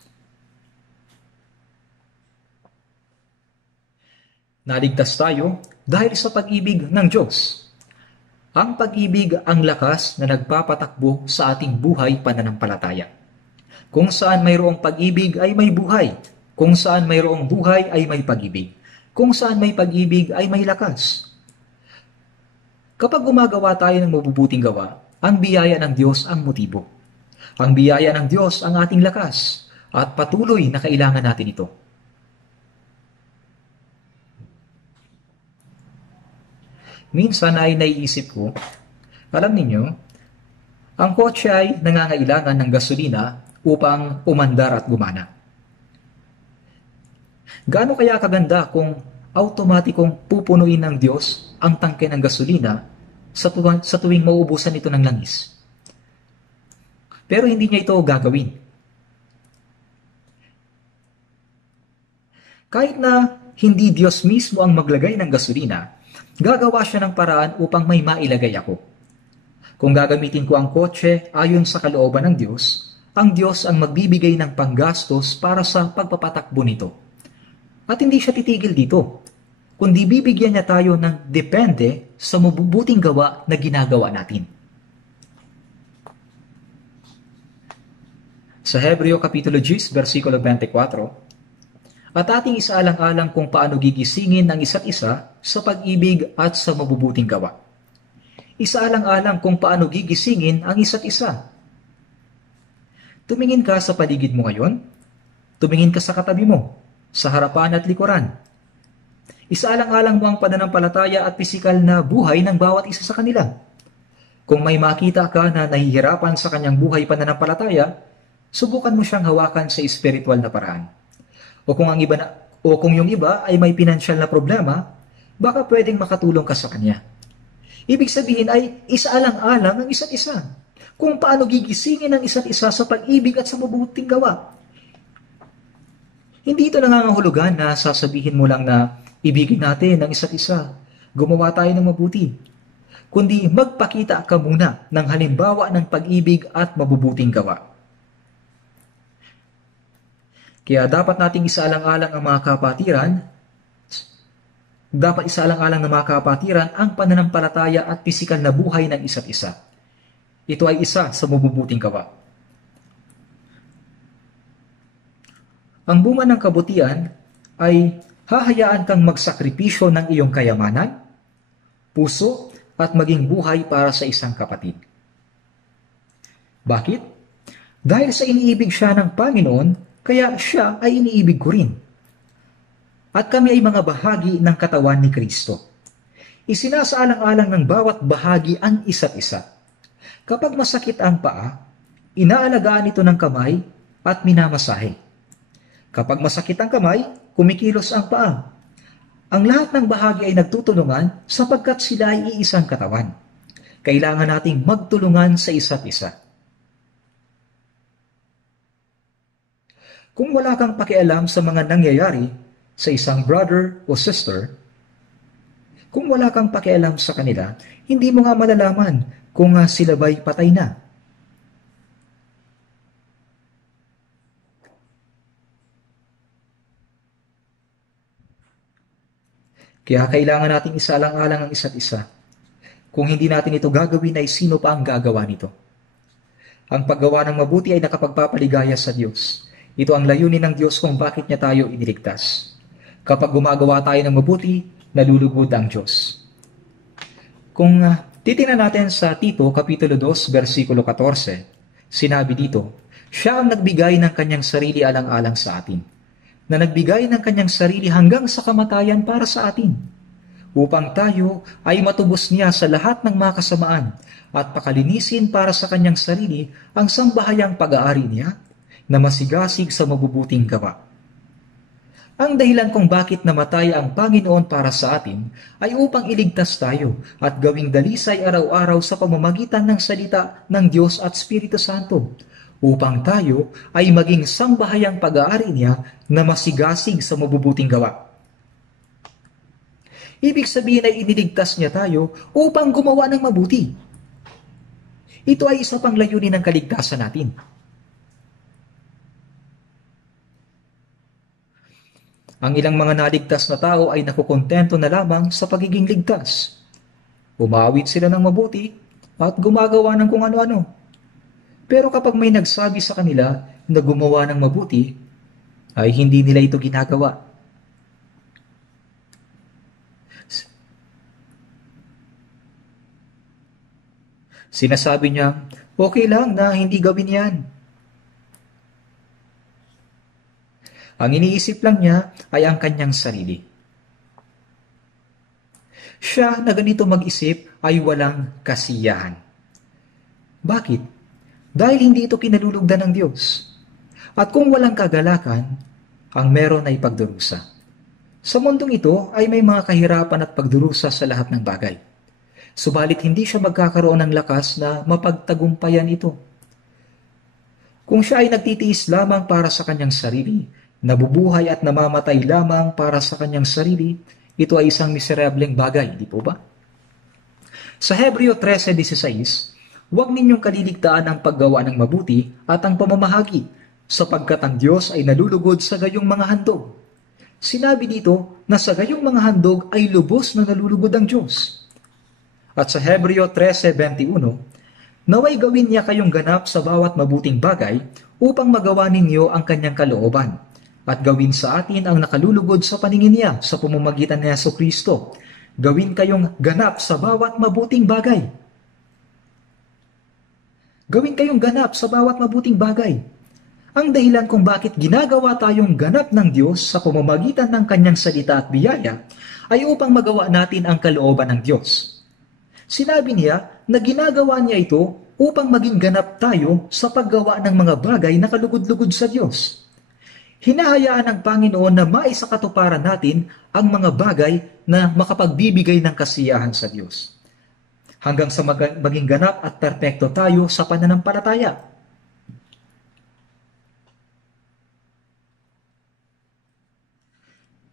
Naligtas tayo dahil sa pag-ibig ng Diyos. Ang pag-ibig ang lakas na nagpapatakbo sa ating buhay pananampalataya. Kung saan mayroong pag-ibig ay may buhay. Kung saan mayroong buhay ay may pag-ibig. Kung saan may pag-ibig ay may lakas. Kapag gumagawa tayo ng mabubuting gawa, ang biyaya ng Diyos ang motibo. Ang biyaya ng Diyos ang ating lakas at patuloy na kailangan natin ito. Minsan ay naiisip ko, alam ninyo, ang kotse ay nangangailangan ng gasolina upang umandar at gumana. Gaano kaya kaganda kung automatikong pupunuin ng Diyos ang tangke ng gasolina sa tuwing mauubusan ito ng langis. Pero hindi niya ito gagawin. Kahit na hindi Diyos mismo ang maglagay ng gasolina, gagawa siya ng paraan upang may mailagay ako. Kung gagamitin ko ang kotse ayon sa kalooban ng Diyos, ang Diyos ang magbibigay ng panggastos para sa pagpapatakbo nito. At hindi siya titigil dito, kundi bibigyan niya tayo ng depende sa mabubuting gawa na ginagawa natin. Sa Hebreo Kapitulo 10, versikulo 24, at ating isaalang-alang kung paano gigisingin ang isa't isa sa pag-ibig at sa mabubuting gawa. Isaalang-alang kung paano gigisingin ang isa't isa. Tumingin ka sa paligid mo ngayon, tumingin ka sa katabi mo, sa harapan at likuran. Isaalang-alang mo ang pananampalataya at pisikal na buhay ng bawat isa sa kanila. Kung may makita ka na nahihirapan sa kanyang buhay pananampalataya, subukan mo siyang hawakan sa espiritual na paraan. O kung yung iba ay may pinansyal na problema, baka pwedeng makatulong ka sa kanya. Ibig sabihin ay isaalang-alang ang isa't isa. Kung paano gigisingin ang isa't isa sa pag-ibig at sa mabuting gawa. Hindi ito nangangahulugan na sasabihin mo lang na ibigin natin ang isa't isa, gumawa tayo ng mabuti. Kundi magpakita ka muna ng halimbawa ng pag-ibig at mabubuting gawa. Kaya dapat nating isaalang-alang ang mga kapatiran, ang pananampalataya at pisikal na buhay ng isa't isa. Ito ay isa sa mabubuting gawa. Ang bunga ng kabutihan ay hahayaan kang magsakripisyo ng iyong kayamanan, puso at maging buhay para sa isang kapatid. Bakit? Dahil sa iniibig siya ng Panginoon, kaya siya ay iniibig ko rin. At kami ay mga bahagi ng katawan ni Kristo. Isinasaalang-alang ng bawat bahagi ang isa't isa. Kapag masakit ang paa, inaalagaan ito ng kamay at minamasahe. Kapag masakit ang kamay, kumikilos ang paa. Ang lahat ng bahagi ay nagtutulungan sapagkat sila ay iisang katawan. Kailangan nating magtulungan sa isa't isa. Kung wala kang pakialam sa mga nangyayari sa isang brother o sister, kung wala kang pakialam sa kanila, hindi mo nga malalaman kung sila ba'y patay na. Kaya kailangan nating isaalang-alang ang isa't isa. Kung hindi natin ito gagawin, ay sino pa ang gagawa nito? Ang paggawa ng mabuti ay nakapagpapaligaya sa Diyos. Ito ang layunin ng Diyos kung bakit niya tayo iniligtas. Kapag gumagawa tayo ng mabuti, nalulugod ang Diyos. Kung titingnan natin sa Tito, Kapitulo 2, versikulo 14, sinabi dito, siya ang nagbigay ng kanyang sarili alang-alang sa atin, na nagbigay ng kanyang sarili hanggang sa kamatayan para sa atin, upang tayo ay matubos niya sa lahat ng mga kasamaan at pakalinisin para sa kanyang sarili ang sambahayang pag-aari niya na masigasig sa mabubuting gawa. Ang dahilan kung bakit namatay ang Panginoon para sa atin ay upang iligtas tayo at gawing dalisay araw-araw sa pamamagitan ng salita ng Diyos at Espiritu Santo, upang tayo ay maging sambahayang pag-aari niya na masigasig sa mabubuting gawa. Ibig sabihin ay iniligtas niya tayo upang gumawa ng mabuti. Ito ay isa pang layunin ng kaligtasan natin. Ang ilang mga naligtas na tao ay nakukontento na lamang sa pagiging ligtas. Umawit sila ng mabuti at gumagawa ng kung ano-ano. Pero kapag may nagsabi sa kanila na gumawa ng mabuti, ay hindi nila ito ginagawa. Sinasabi niya, okay lang na hindi gawin yan. Ang iniisip lang niya ay ang kanyang sarili. Siya na ganito mag-isip ay walang kasiyahan. Bakit? Dahil hindi ito kinalulugdan ng Diyos. At kung walang kagalakan, ang meron ay pagdurusa. Sa mundong ito ay may mga kahirapan at pagdurusa sa lahat ng bagay. Subalit hindi siya magkakaroon ng lakas na mapagtagumpayan ito. Kung siya ay nagtitiis lamang para sa kanyang sarili, nabubuhay at namamatay lamang para sa kanyang sarili, ito ay isang miserableng bagay, di po ba? Sa Hebreo 13:16, huwag ninyong kaliligtaan ang paggawa ng mabuti at ang pamamahagi, sapagkat ang Diyos ay nalulugod sa gayong mga handog. Sinabi dito na sa gayong mga handog ay lubos na nalulugod ang Diyos. At sa Hebreo 13:21, naway gawin niya kayong ganap sa bawat mabuting bagay upang magawa ninyo ang kanyang kalooban, at gawin sa atin ang nakalulugod sa paningin niya sa pamamagitan ni Jesucristo. Gawin kayong ganap sa bawat mabuting bagay. Gawin kayong ganap sa bawat mabuting bagay. Ang dahilan kung bakit ginagawa tayong ganap ng Diyos sa pamamagitan ng kanyang salita at biyaya ay upang magawa natin ang kalooban ng Diyos. Sinabi niya na ginagawa niya ito upang maging ganap tayo sa paggawa ng mga bagay na kalugod-lugod sa Diyos. Hinahayaan ng Panginoon na maisakatuparan natin ang mga bagay na makapagbibigay ng kasiyahan sa Diyos, hanggang sa maging ganap at perpekto tayo sa pananampalataya.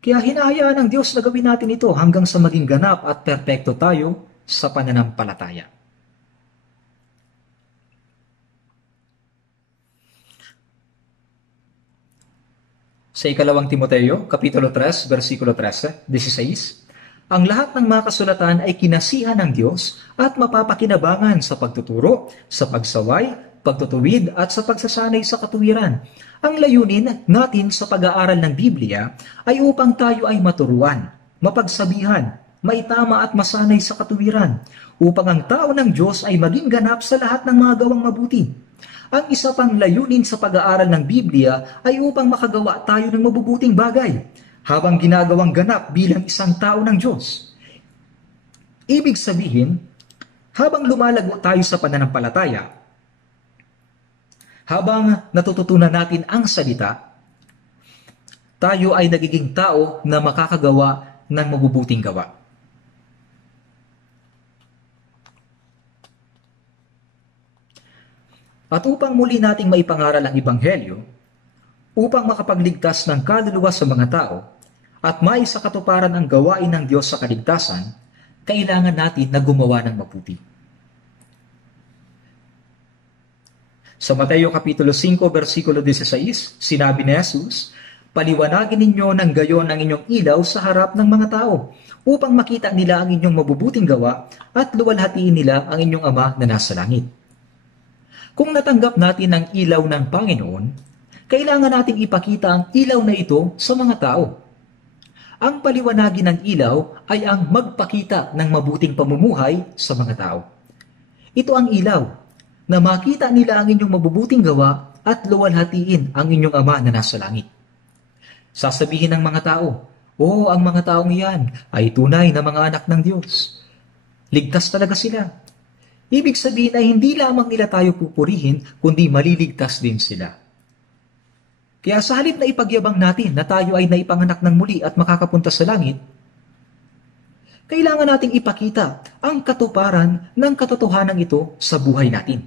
Kaya hinahayaan ng Diyos na gawin natin ito hanggang sa maging ganap at perpekto tayo sa pananampalataya. Sa ikalawang Timoteo, Kapitulo 3, versikulo 16, ang lahat ng mga kasulatan ay kinasihan ng Diyos at mapapakinabangan sa pagtuturo, sa pagsaway, pagtutuwid at sa pagsasanay sa katuwiran. Ang layunin natin sa pag-aaral ng Biblia ay upang tayo ay maturuan, mapagsabihan, maitama at masanay sa katuwiran, upang ang tao ng Diyos ay maging ganap sa lahat ng mga gawang mabuti. Ang isa pang layunin sa pag-aaral ng Biblia ay upang makagawa tayo ng mabubuting bagay, habang ginagawang ganap bilang isang tao ng Diyos. Ibig sabihin, habang lumalago tayo sa pananampalataya, habang natututunan natin ang salita, tayo ay nagiging tao na makakagawa ng mabubuting gawa. At upang muli nating maipangaral ang Ebanghelyo, upang makapagligtas ng kaluluwa sa mga tao, at maisakatuparan ang gawain ng Diyos sa kaligtasan, kailangan natin na gumawa ng mabuti. Sa Mateo Kapitulo 5, versikulo 16, sinabi ni Jesus, paliwanagin ninyo ng gayon ang inyong ilaw sa harap ng mga tao, upang makita nila ang inyong mabubuting gawa at luwalhatiin nila ang inyong Ama na nasa langit. Kung natanggap natin ang ilaw ng Panginoon, kailangan nating ipakita ang ilaw na ito sa mga tao. Ang paliwanagin ng ilaw ay ang magpakita ng mabuting pamumuhay sa mga tao. Ito ang ilaw, na makita nila ang inyong mabubuting gawa at luwalhatiin ang inyong Ama na nasa langit. Sasabihin ng mga tao, "Oo, ang mga taong iyan ay tunay na mga anak ng Diyos. Ligtas talaga sila." Ibig sabihin ay hindi lamang nila tayo pupurihin, kundi maliligtas din sila. Kaya sa halip na ipagyabang natin na tayo ay naipanganak ng muli at makakapunta sa langit, kailangan nating ipakita ang katuparan ng katotohanan ito sa buhay natin.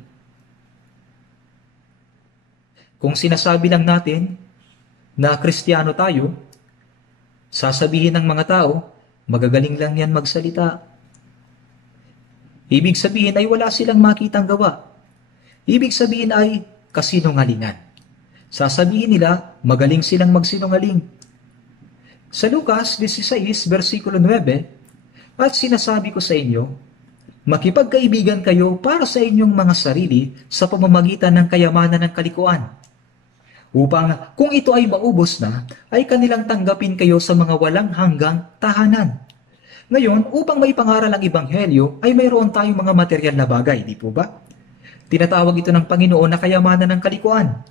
Kung sinasabi lang natin na Kristiyano tayo, sasabihin ng mga tao, magagaling lang yan magsalita. Ibig sabihin ay wala silang makitang gawa. Ibig sabihin ay kasinungalingan. Sasabihin nila, magaling silang magsinungaling. Sa Lucas 16, versikulo 9, "At sinasabi ko sa inyo, makipagkaibigan kayo para sa inyong mga sarili sa pamamagitan ng kayamanan ng kalikuan, upang kung ito ay maubos na, ay kanilang tanggapin kayo sa mga walang hanggang tahanan." Ngayon, upang may pangaral ang Ebanghelyo, ay mayroon tayong mga material na bagay, di po ba? Tinatawag ito ng Panginoon na kayamanan ng kalikuan.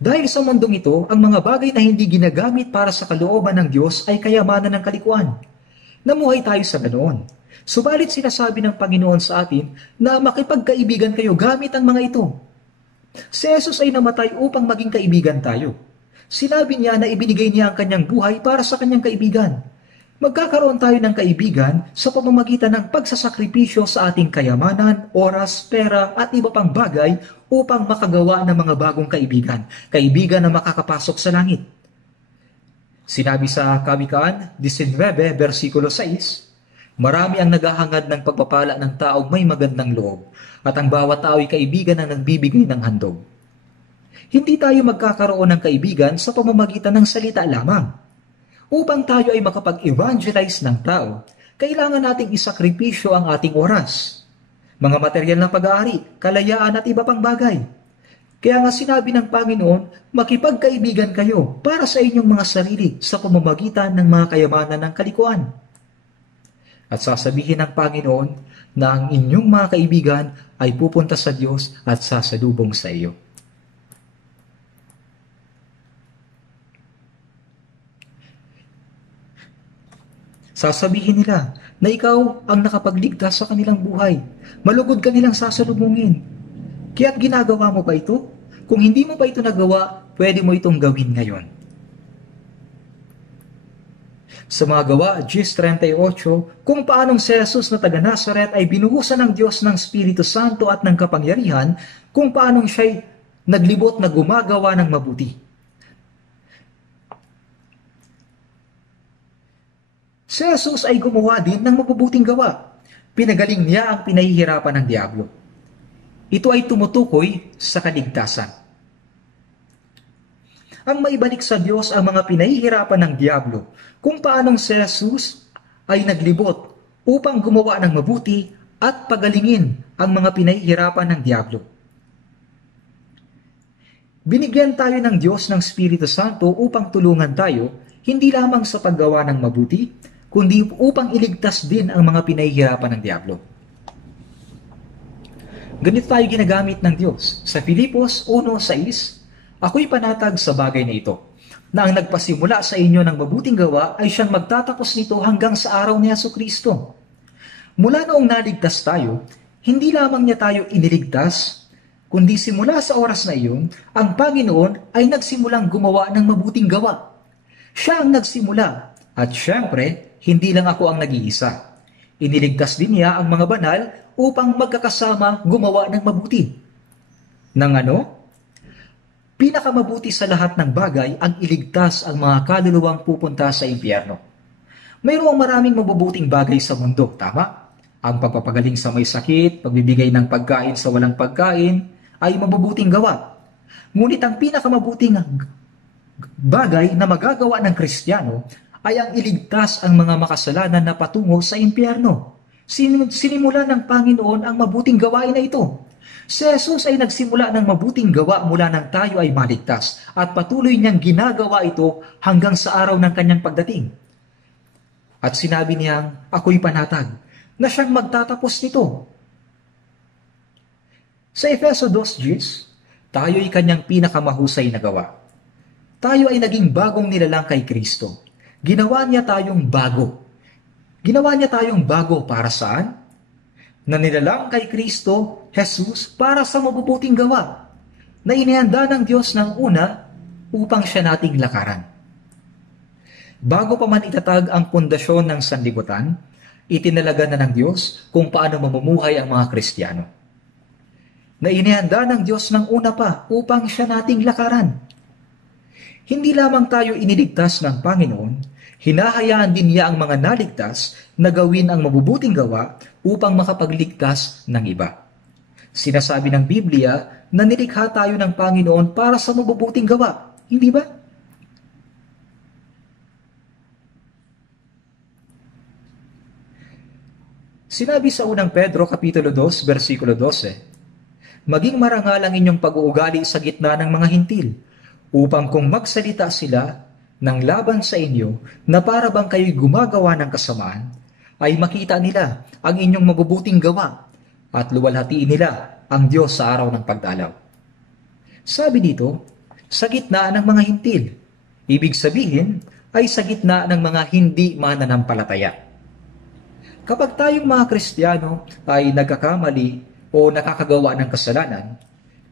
Dahil sa mundong ito, ang mga bagay na hindi ginagamit para sa kalooban ng Diyos ay kayamanan ng kalikuan. Namuhay tayo sa ganoon. Subalit sinasabi ng Panginoon sa atin na makipagkaibigan kayo gamit ang mga ito. Si Jesus ay namatay upang maging kaibigan tayo. Sinabi niya na ibinigay niya ang kanyang buhay para sa kanyang kaibigan. Magkakaroon tayo ng kaibigan sa pamamagitan ng pagsasakripisyo sa ating kayamanan, oras, pera at iba pang bagay upang makagawa ng mga bagong kaibigan. Kaibigan na makakapasok sa langit. Sinabi sa Kawikaan 19, versikulo 6, "Marami ang naghahangad ng pagpapala ng taong may magandang loob, at ang bawat tao ay kaibigan na nagbibigay ng handog." Hindi tayo magkakaroon ng kaibigan sa pamamagitan ng salita lamang. Upang tayo ay makapag-evangelize ng tao, kailangan nating isakripisyo ang ating oras, mga material na pag-aari, kalayaan at iba pang bagay. Kaya nga sinabi ng Panginoon, makipagkaibigan kayo para sa inyong mga sarili sa pamamagitan ng mga kayamanan ng kalikuan. At sasabihin ng Panginoon na ang inyong mga kaibigan ay pupunta sa Diyos at sasalubong sa iyo. Sasabihin nila na ikaw ang nakapagligtas sa kanilang buhay. Malugod ka nilang sasalubungin. Kaya't ginagawa mo ba ito? Kung hindi mo pa ito nagawa, pwede mo itong gawin ngayon. Sa mga Gawa 10:38, kung paanong si Jesus na taga Nazaret ay binuhusan ng Diyos ng Espiritu Santo at ng kapangyarihan, kung paanong siya'y naglibot na gumagawa ng mabuti. Si Jesus ay gumawa din ng mabubuting gawa. Pinagaling niya ang pinahihirapan ng Diablo. Ito ay tumutukoy sa kaligtasan. Ang maibalik sa Diyos ang mga pinahihirapan ng Diablo, kung paanong si Jesus ay naglibot upang gumawa ng mabuti at pagalingin ang mga pinahihirapan ng Diablo. Binigyan tayo ng Diyos ng Espiritu Santo upang tulungan tayo, hindi lamang sa paggawa ng mabuti, kundi upang iligtas din ang mga pinahihirapan ng Diablo. Ganito tayo ginagamit ng Diyos. Sa Filipos 1:6, "Ako'y panatag sa bagay na ito, na ang nagpasimula sa inyo ng mabuting gawa ay siyang magtatapos nito hanggang sa araw ni Jesucristo." Mula noong naligtas tayo, hindi lamang niya tayo iniligtas, kundi simula sa oras na iyon, ang Panginoon ay nagsimulang gumawa ng mabuting gawa. Siya ang nagsimula, at syempre, hindi lang ako ang nag-iisa. Iniligtas din niya ang mga banal upang magkakasama gumawa ng mabuti. Nang ano? Pinakamabuti sa lahat ng bagay ang iligtas ang mga kaluluwang pupunta sa impyerno. Mayroong maraming mabubuting bagay sa mundo, tama? Ang pagpapagaling sa may sakit, pagbibigay ng pagkain sa walang pagkain, ay mabubuting gawa. Ngunit ang pinakamabuting bagay na magagawa ng Kristiyano ay ang iligtas ang mga makasalanan na patungo sa impyerno. Sinimula ng Panginoon ang mabuting gawain na ito. Si Jesus ay nagsimula ng mabuting gawa mula nang tayo ay maligtas at patuloy niyang ginagawa ito hanggang sa araw ng kanyang pagdating. At sinabi niyang, ako'y panatag na siyang magtatapos nito. Sa Efeso 2:10, tayo'y kanyang pinakamahusay na gawa. Tayo ay naging bagong nilalang kay Kristo. Ginawa niya tayong bago. Ginawa niya tayong bago para saan? Na nilalang kay Kristo, Jesus, para sa mabubuting gawa na inihanda ng Diyos ng una upang siya nating lakaran. Bago pa man itatag ang pundasyon ng sanlibutan, itinalaga na ng Diyos kung paano mamumuhay ang mga Kristiyano. Na inihanda ng Diyos ng una pa upang siya nating lakaran. Hindi lamang tayo iniligtas ng Panginoon, hinahayaan din niya ang mga naligtas na gawin ang mabubuting gawa upang makapagligtas ng iba. Sinasabi ng Biblia na nilikha tayo ng Panginoon para sa mabubuting gawa. Hindi ba? Sinabi sa unang Pedro Kapitulo 2, versikulo 12, maging marangal ang inyong pag-uugali sa gitna ng mga hintil, upang kung magsalita sila ng laban sa inyo na para bang kayo'y gumagawa ng kasamaan, ay makita nila ang inyong mabubuting gawa at luwalhatiin nila ang Diyos sa araw ng pagdalaw. Sabi dito, sa gitna ng mga hintil. Ibig sabihin ay sa gitna ng mga hindi mananampalataya. Kapag tayong mga Kristiyano ay nagkakamali o nakakagawa ng kasalanan,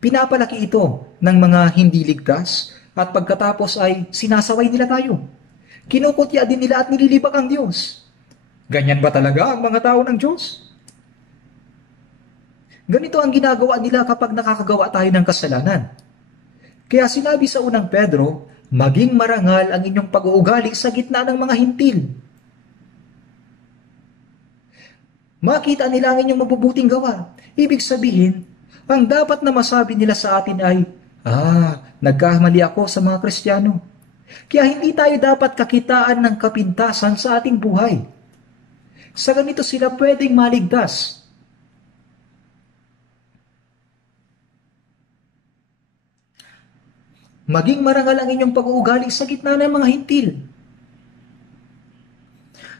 pinapalaki ito ng mga hindi ligtas at pagkatapos ay sinasaway nila tayo. Kinukutya din nila at nililibak ang Diyos. Ganyan ba talaga ang mga tao ng Diyos? Ganito ang ginagawa nila kapag nakakagawa tayo ng kasalanan. Kaya sinabi sa unang Pedro, maging marangal ang inyong pag-uugali sa gitna ng mga hintil. Makita nila ang inyong mabubuting gawa. Ibig sabihin, ang dapat na masabi nila sa atin ay, nagkamali ako sa mga Kristiyano. Kaya hindi tayo dapat kakitaan ng kapintasan sa ating buhay. Sa ganito sila pwedeng maligtas. Maging marangal ang inyong pag-uugali sa gitna ng mga hintil.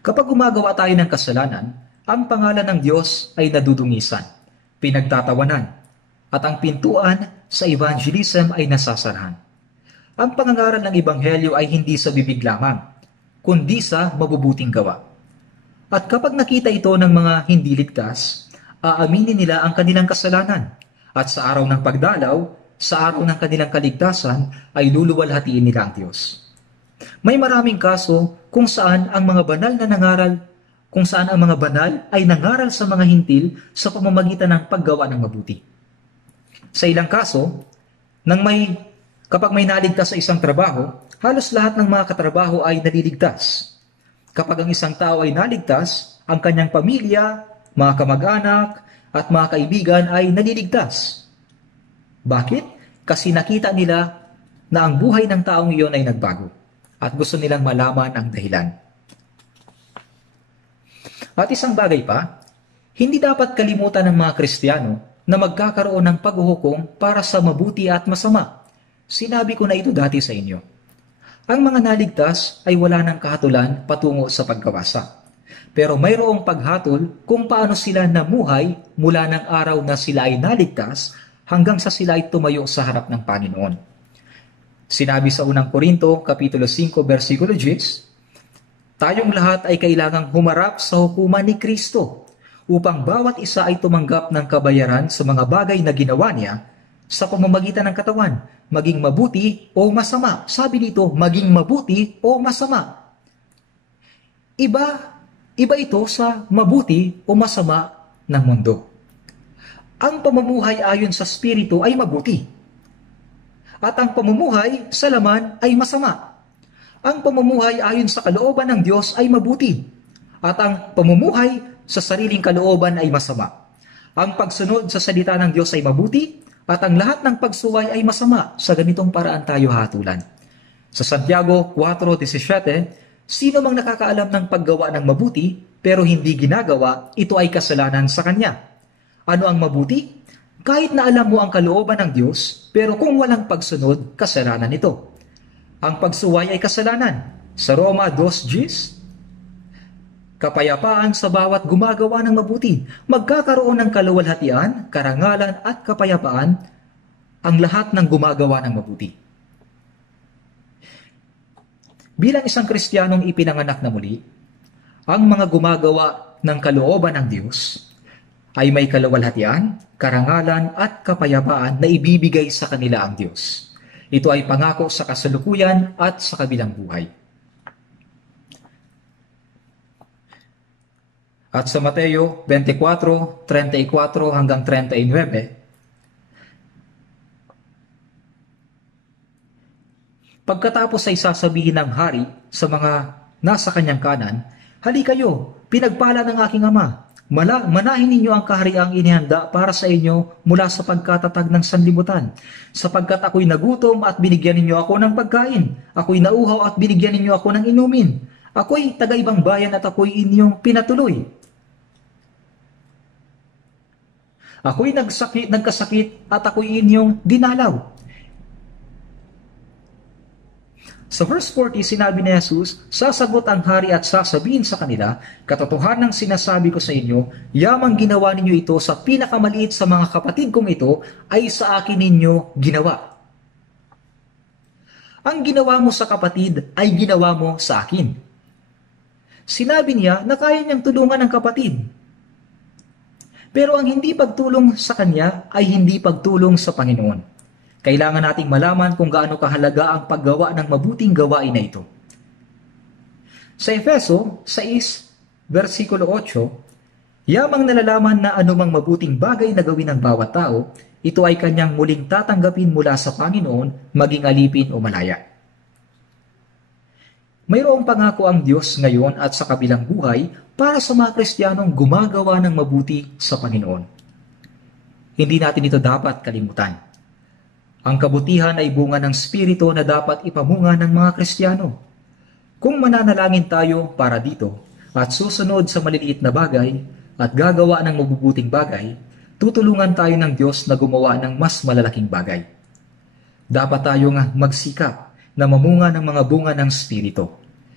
Kapag gumagawa tayo ng kasalanan, ang pangalan ng Diyos ay nadudungisan, pinagtatawanan, at ang pintuan sa evangelism ay nasasarahan. Ang pangangaral ng Ebanghelyo ay hindi sa bibig lamang, kundi sa mabubuting gawa. At kapag nakita ito ng mga hindi ligtas, aaminin nila ang kanilang kasalanan, at sa araw ng pagdalaw, sa araw ng kanilang kaligtasan, ay luluwalhatiin nila ang Diyos. May maraming kaso kung saan ang mga banal ay nangaral sa mga hintil sa pamamagitan ng paggawa ng mabuti. Sa ilang kaso, kapag may naligtas sa isang trabaho, halos lahat ng mga katrabaho ay naliligtas. Kapag ang isang tao ay naligtas, ang kanyang pamilya, mga kamag-anak, at mga kaibigan ay naliligtas. Bakit? Kasi nakita nila na ang buhay ng taong iyon ay nagbago at gusto nilang malaman ang dahilan. At isang bagay pa, hindi dapat kalimutan ng mga Kristiyano na magkakaroon ng paghuhukom para sa mabuti at masama. Sinabi ko na ito dati sa inyo. Ang mga naligtas ay wala ng kahatulan patungo sa pagkawasa. Pero mayroong paghatol kung paano sila namuhay mula ng araw na sila ay naligtas hanggang sa sila ay tumayo sa harap ng Panginoon. Sinabi sa unang Korinto, Kapitulo 5, versikulo 10, tayong lahat ay kailangang humarap sa hukuman ni Kristo upang bawat isa ay tumanggap ng kabayaran sa mga bagay na ginawa niya sa pamamagitan ng katawan, maging mabuti o masama. Sabi dito, maging mabuti o masama. Iba ito sa mabuti o masama ng mundo. Ang pamumuhay ayon sa Espiritu ay mabuti. At ang pamumuhay sa laman ay masama. Ang pamumuhay ayon sa kalooban ng Diyos ay mabuti. At ang pamumuhay sa sariling kalooban ay masama. Ang pagsunod sa salita ng Diyos ay mabuti, at ang lahat ng pagsuway ay masama. Sa ganitong paraan tayo hatulan. Sa Santiago 4:17, Sino mang nakakaalam ng paggawa ng mabuti pero hindi ginagawa, ito ay kasalanan sa kanya. Ano ang mabuti? Kahit na alam mo ang kalooban ng Diyos, pero kung walang pagsunod, kasalanan ito. Ang pagsuway ay kasalanan. Sa Roma 2:10, kapayapaan sa bawat gumagawa ng mabuti. Magkakaroon ng kaluwalhatian, karangalan at kapayapaan ang lahat ng gumagawa ng mabuti. Bilang isang Kristiyanong ipinanganak na muli, ang mga gumagawa ng kalooban ng Diyos ay may kaluwalhatian, karangalan at kapayapaan na ibibigay sa kanila ang Diyos. Ito ay pangako sa kasalukuyan at sa kabilang buhay. At sa Mateo 24:34 hanggang 39, pagkatapos ay sasabihin ng hari sa mga nasa kanyang kanan, "Hali kayo, pinagpala ng aking ama. Manahin ninyo ang kahariang inihanda para sa inyo mula sa pagkatatag ng sanlibutan. Sapagkat ako'y nagutom at binigyan ninyo ako ng pagkain. Ako'y nauhaw at binigyan ninyo ako ng inumin. Ako'y taga-ibang bayan at ako'y inyong pinatuloy. Ako'y nagkasakit at ako'y inyong dinalaw." Sa verse 40, sinabi ni Jesus, "Sasagot ang hari at sasabihin sa kanila, katotohanang sinasabi ko sa inyo, yamang ginawa ninyo ito sa pinakamaliit sa mga kapatid kong ito, ay sa akin ninyo ginawa." Ang ginawa mo sa kapatid ay ginawa mo sa akin. Sinabi niya na kaya niyang tulungan ang kapatid. Pero ang hindi pagtulong sa kanya ay hindi pagtulong sa Panginoon. Kailangan nating malaman kung gaano kahalaga ang paggawa ng mabuting gawain na ito. Sa Efeso 6, versikulo 8, yamang nalalaman na anumang mabuting bagay na gawin ng bawat tao, ito ay kanyang muling tatanggapin mula sa Panginoon, maging alipin o malaya. Mayroong pangako ang Diyos ngayon at sa kabilang buhay para sa mga Kristiyanong gumagawa ng mabuti sa Panginoon. Hindi natin ito dapat kalimutan. Ang kabutihan ay bunga ng Espiritu na dapat ipamunga ng mga Kristiyano. Kung mananalangin tayo para dito at susunod sa maliliit na bagay at gagawa ng mabubuting bagay, tutulungan tayo ng Diyos na gumawa ng mas malalaking bagay. Dapat tayong magsikap na mamunga ng mga bunga ng Espiritu.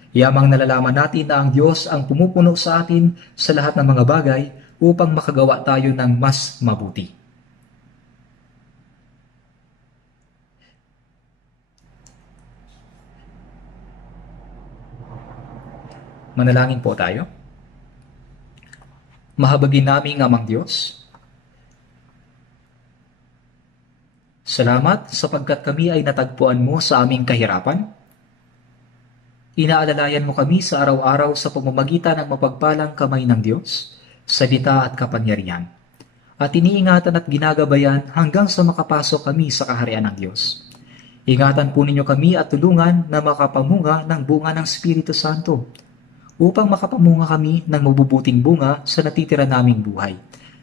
Yamang nalalaman natin na ang Diyos ang pumupuno sa atin sa lahat ng mga bagay upang makagawa tayo ng mas mabuti. Manalangin po tayo. Mahabagin naming Amang Diyos, salamat sapagkat kami ay natagpuan mo sa aming kahirapan. Inaalalayan mo kami sa araw-araw sa pamamagitan ng mapagpalang kamay ng Diyos, salita at kapangyarihan. At iniingatan at ginagabayan hanggang sa makapasok kami sa kaharian ng Diyos. Ingatan po ninyo kami at tulungan na makapamunga ng bunga ng Espiritu Santo, upang makapamunga kami ng mabubuting bunga sa natitira naming buhay,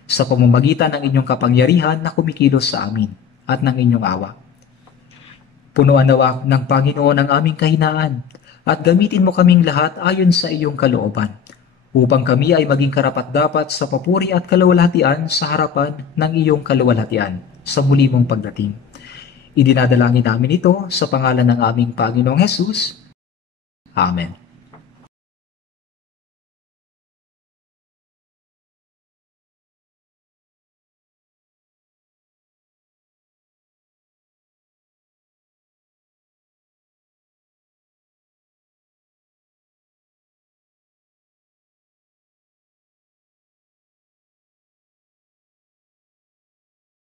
sa pamamagitan ng inyong kapangyarihan na kumikilos sa amin at ng inyong awa. Punuan nawa ng Panginoon ang aming kahinaan at gamitin mo kaming lahat ayon sa iyong kalooban, upang kami ay maging karapat-dapat sa papuri at kaluwalhatian sa harapan ng iyong kaluwalhatian sa muli mong pagdating. Idinadalangin namin ito sa pangalan ng aming Panginoong Hesus. Amen.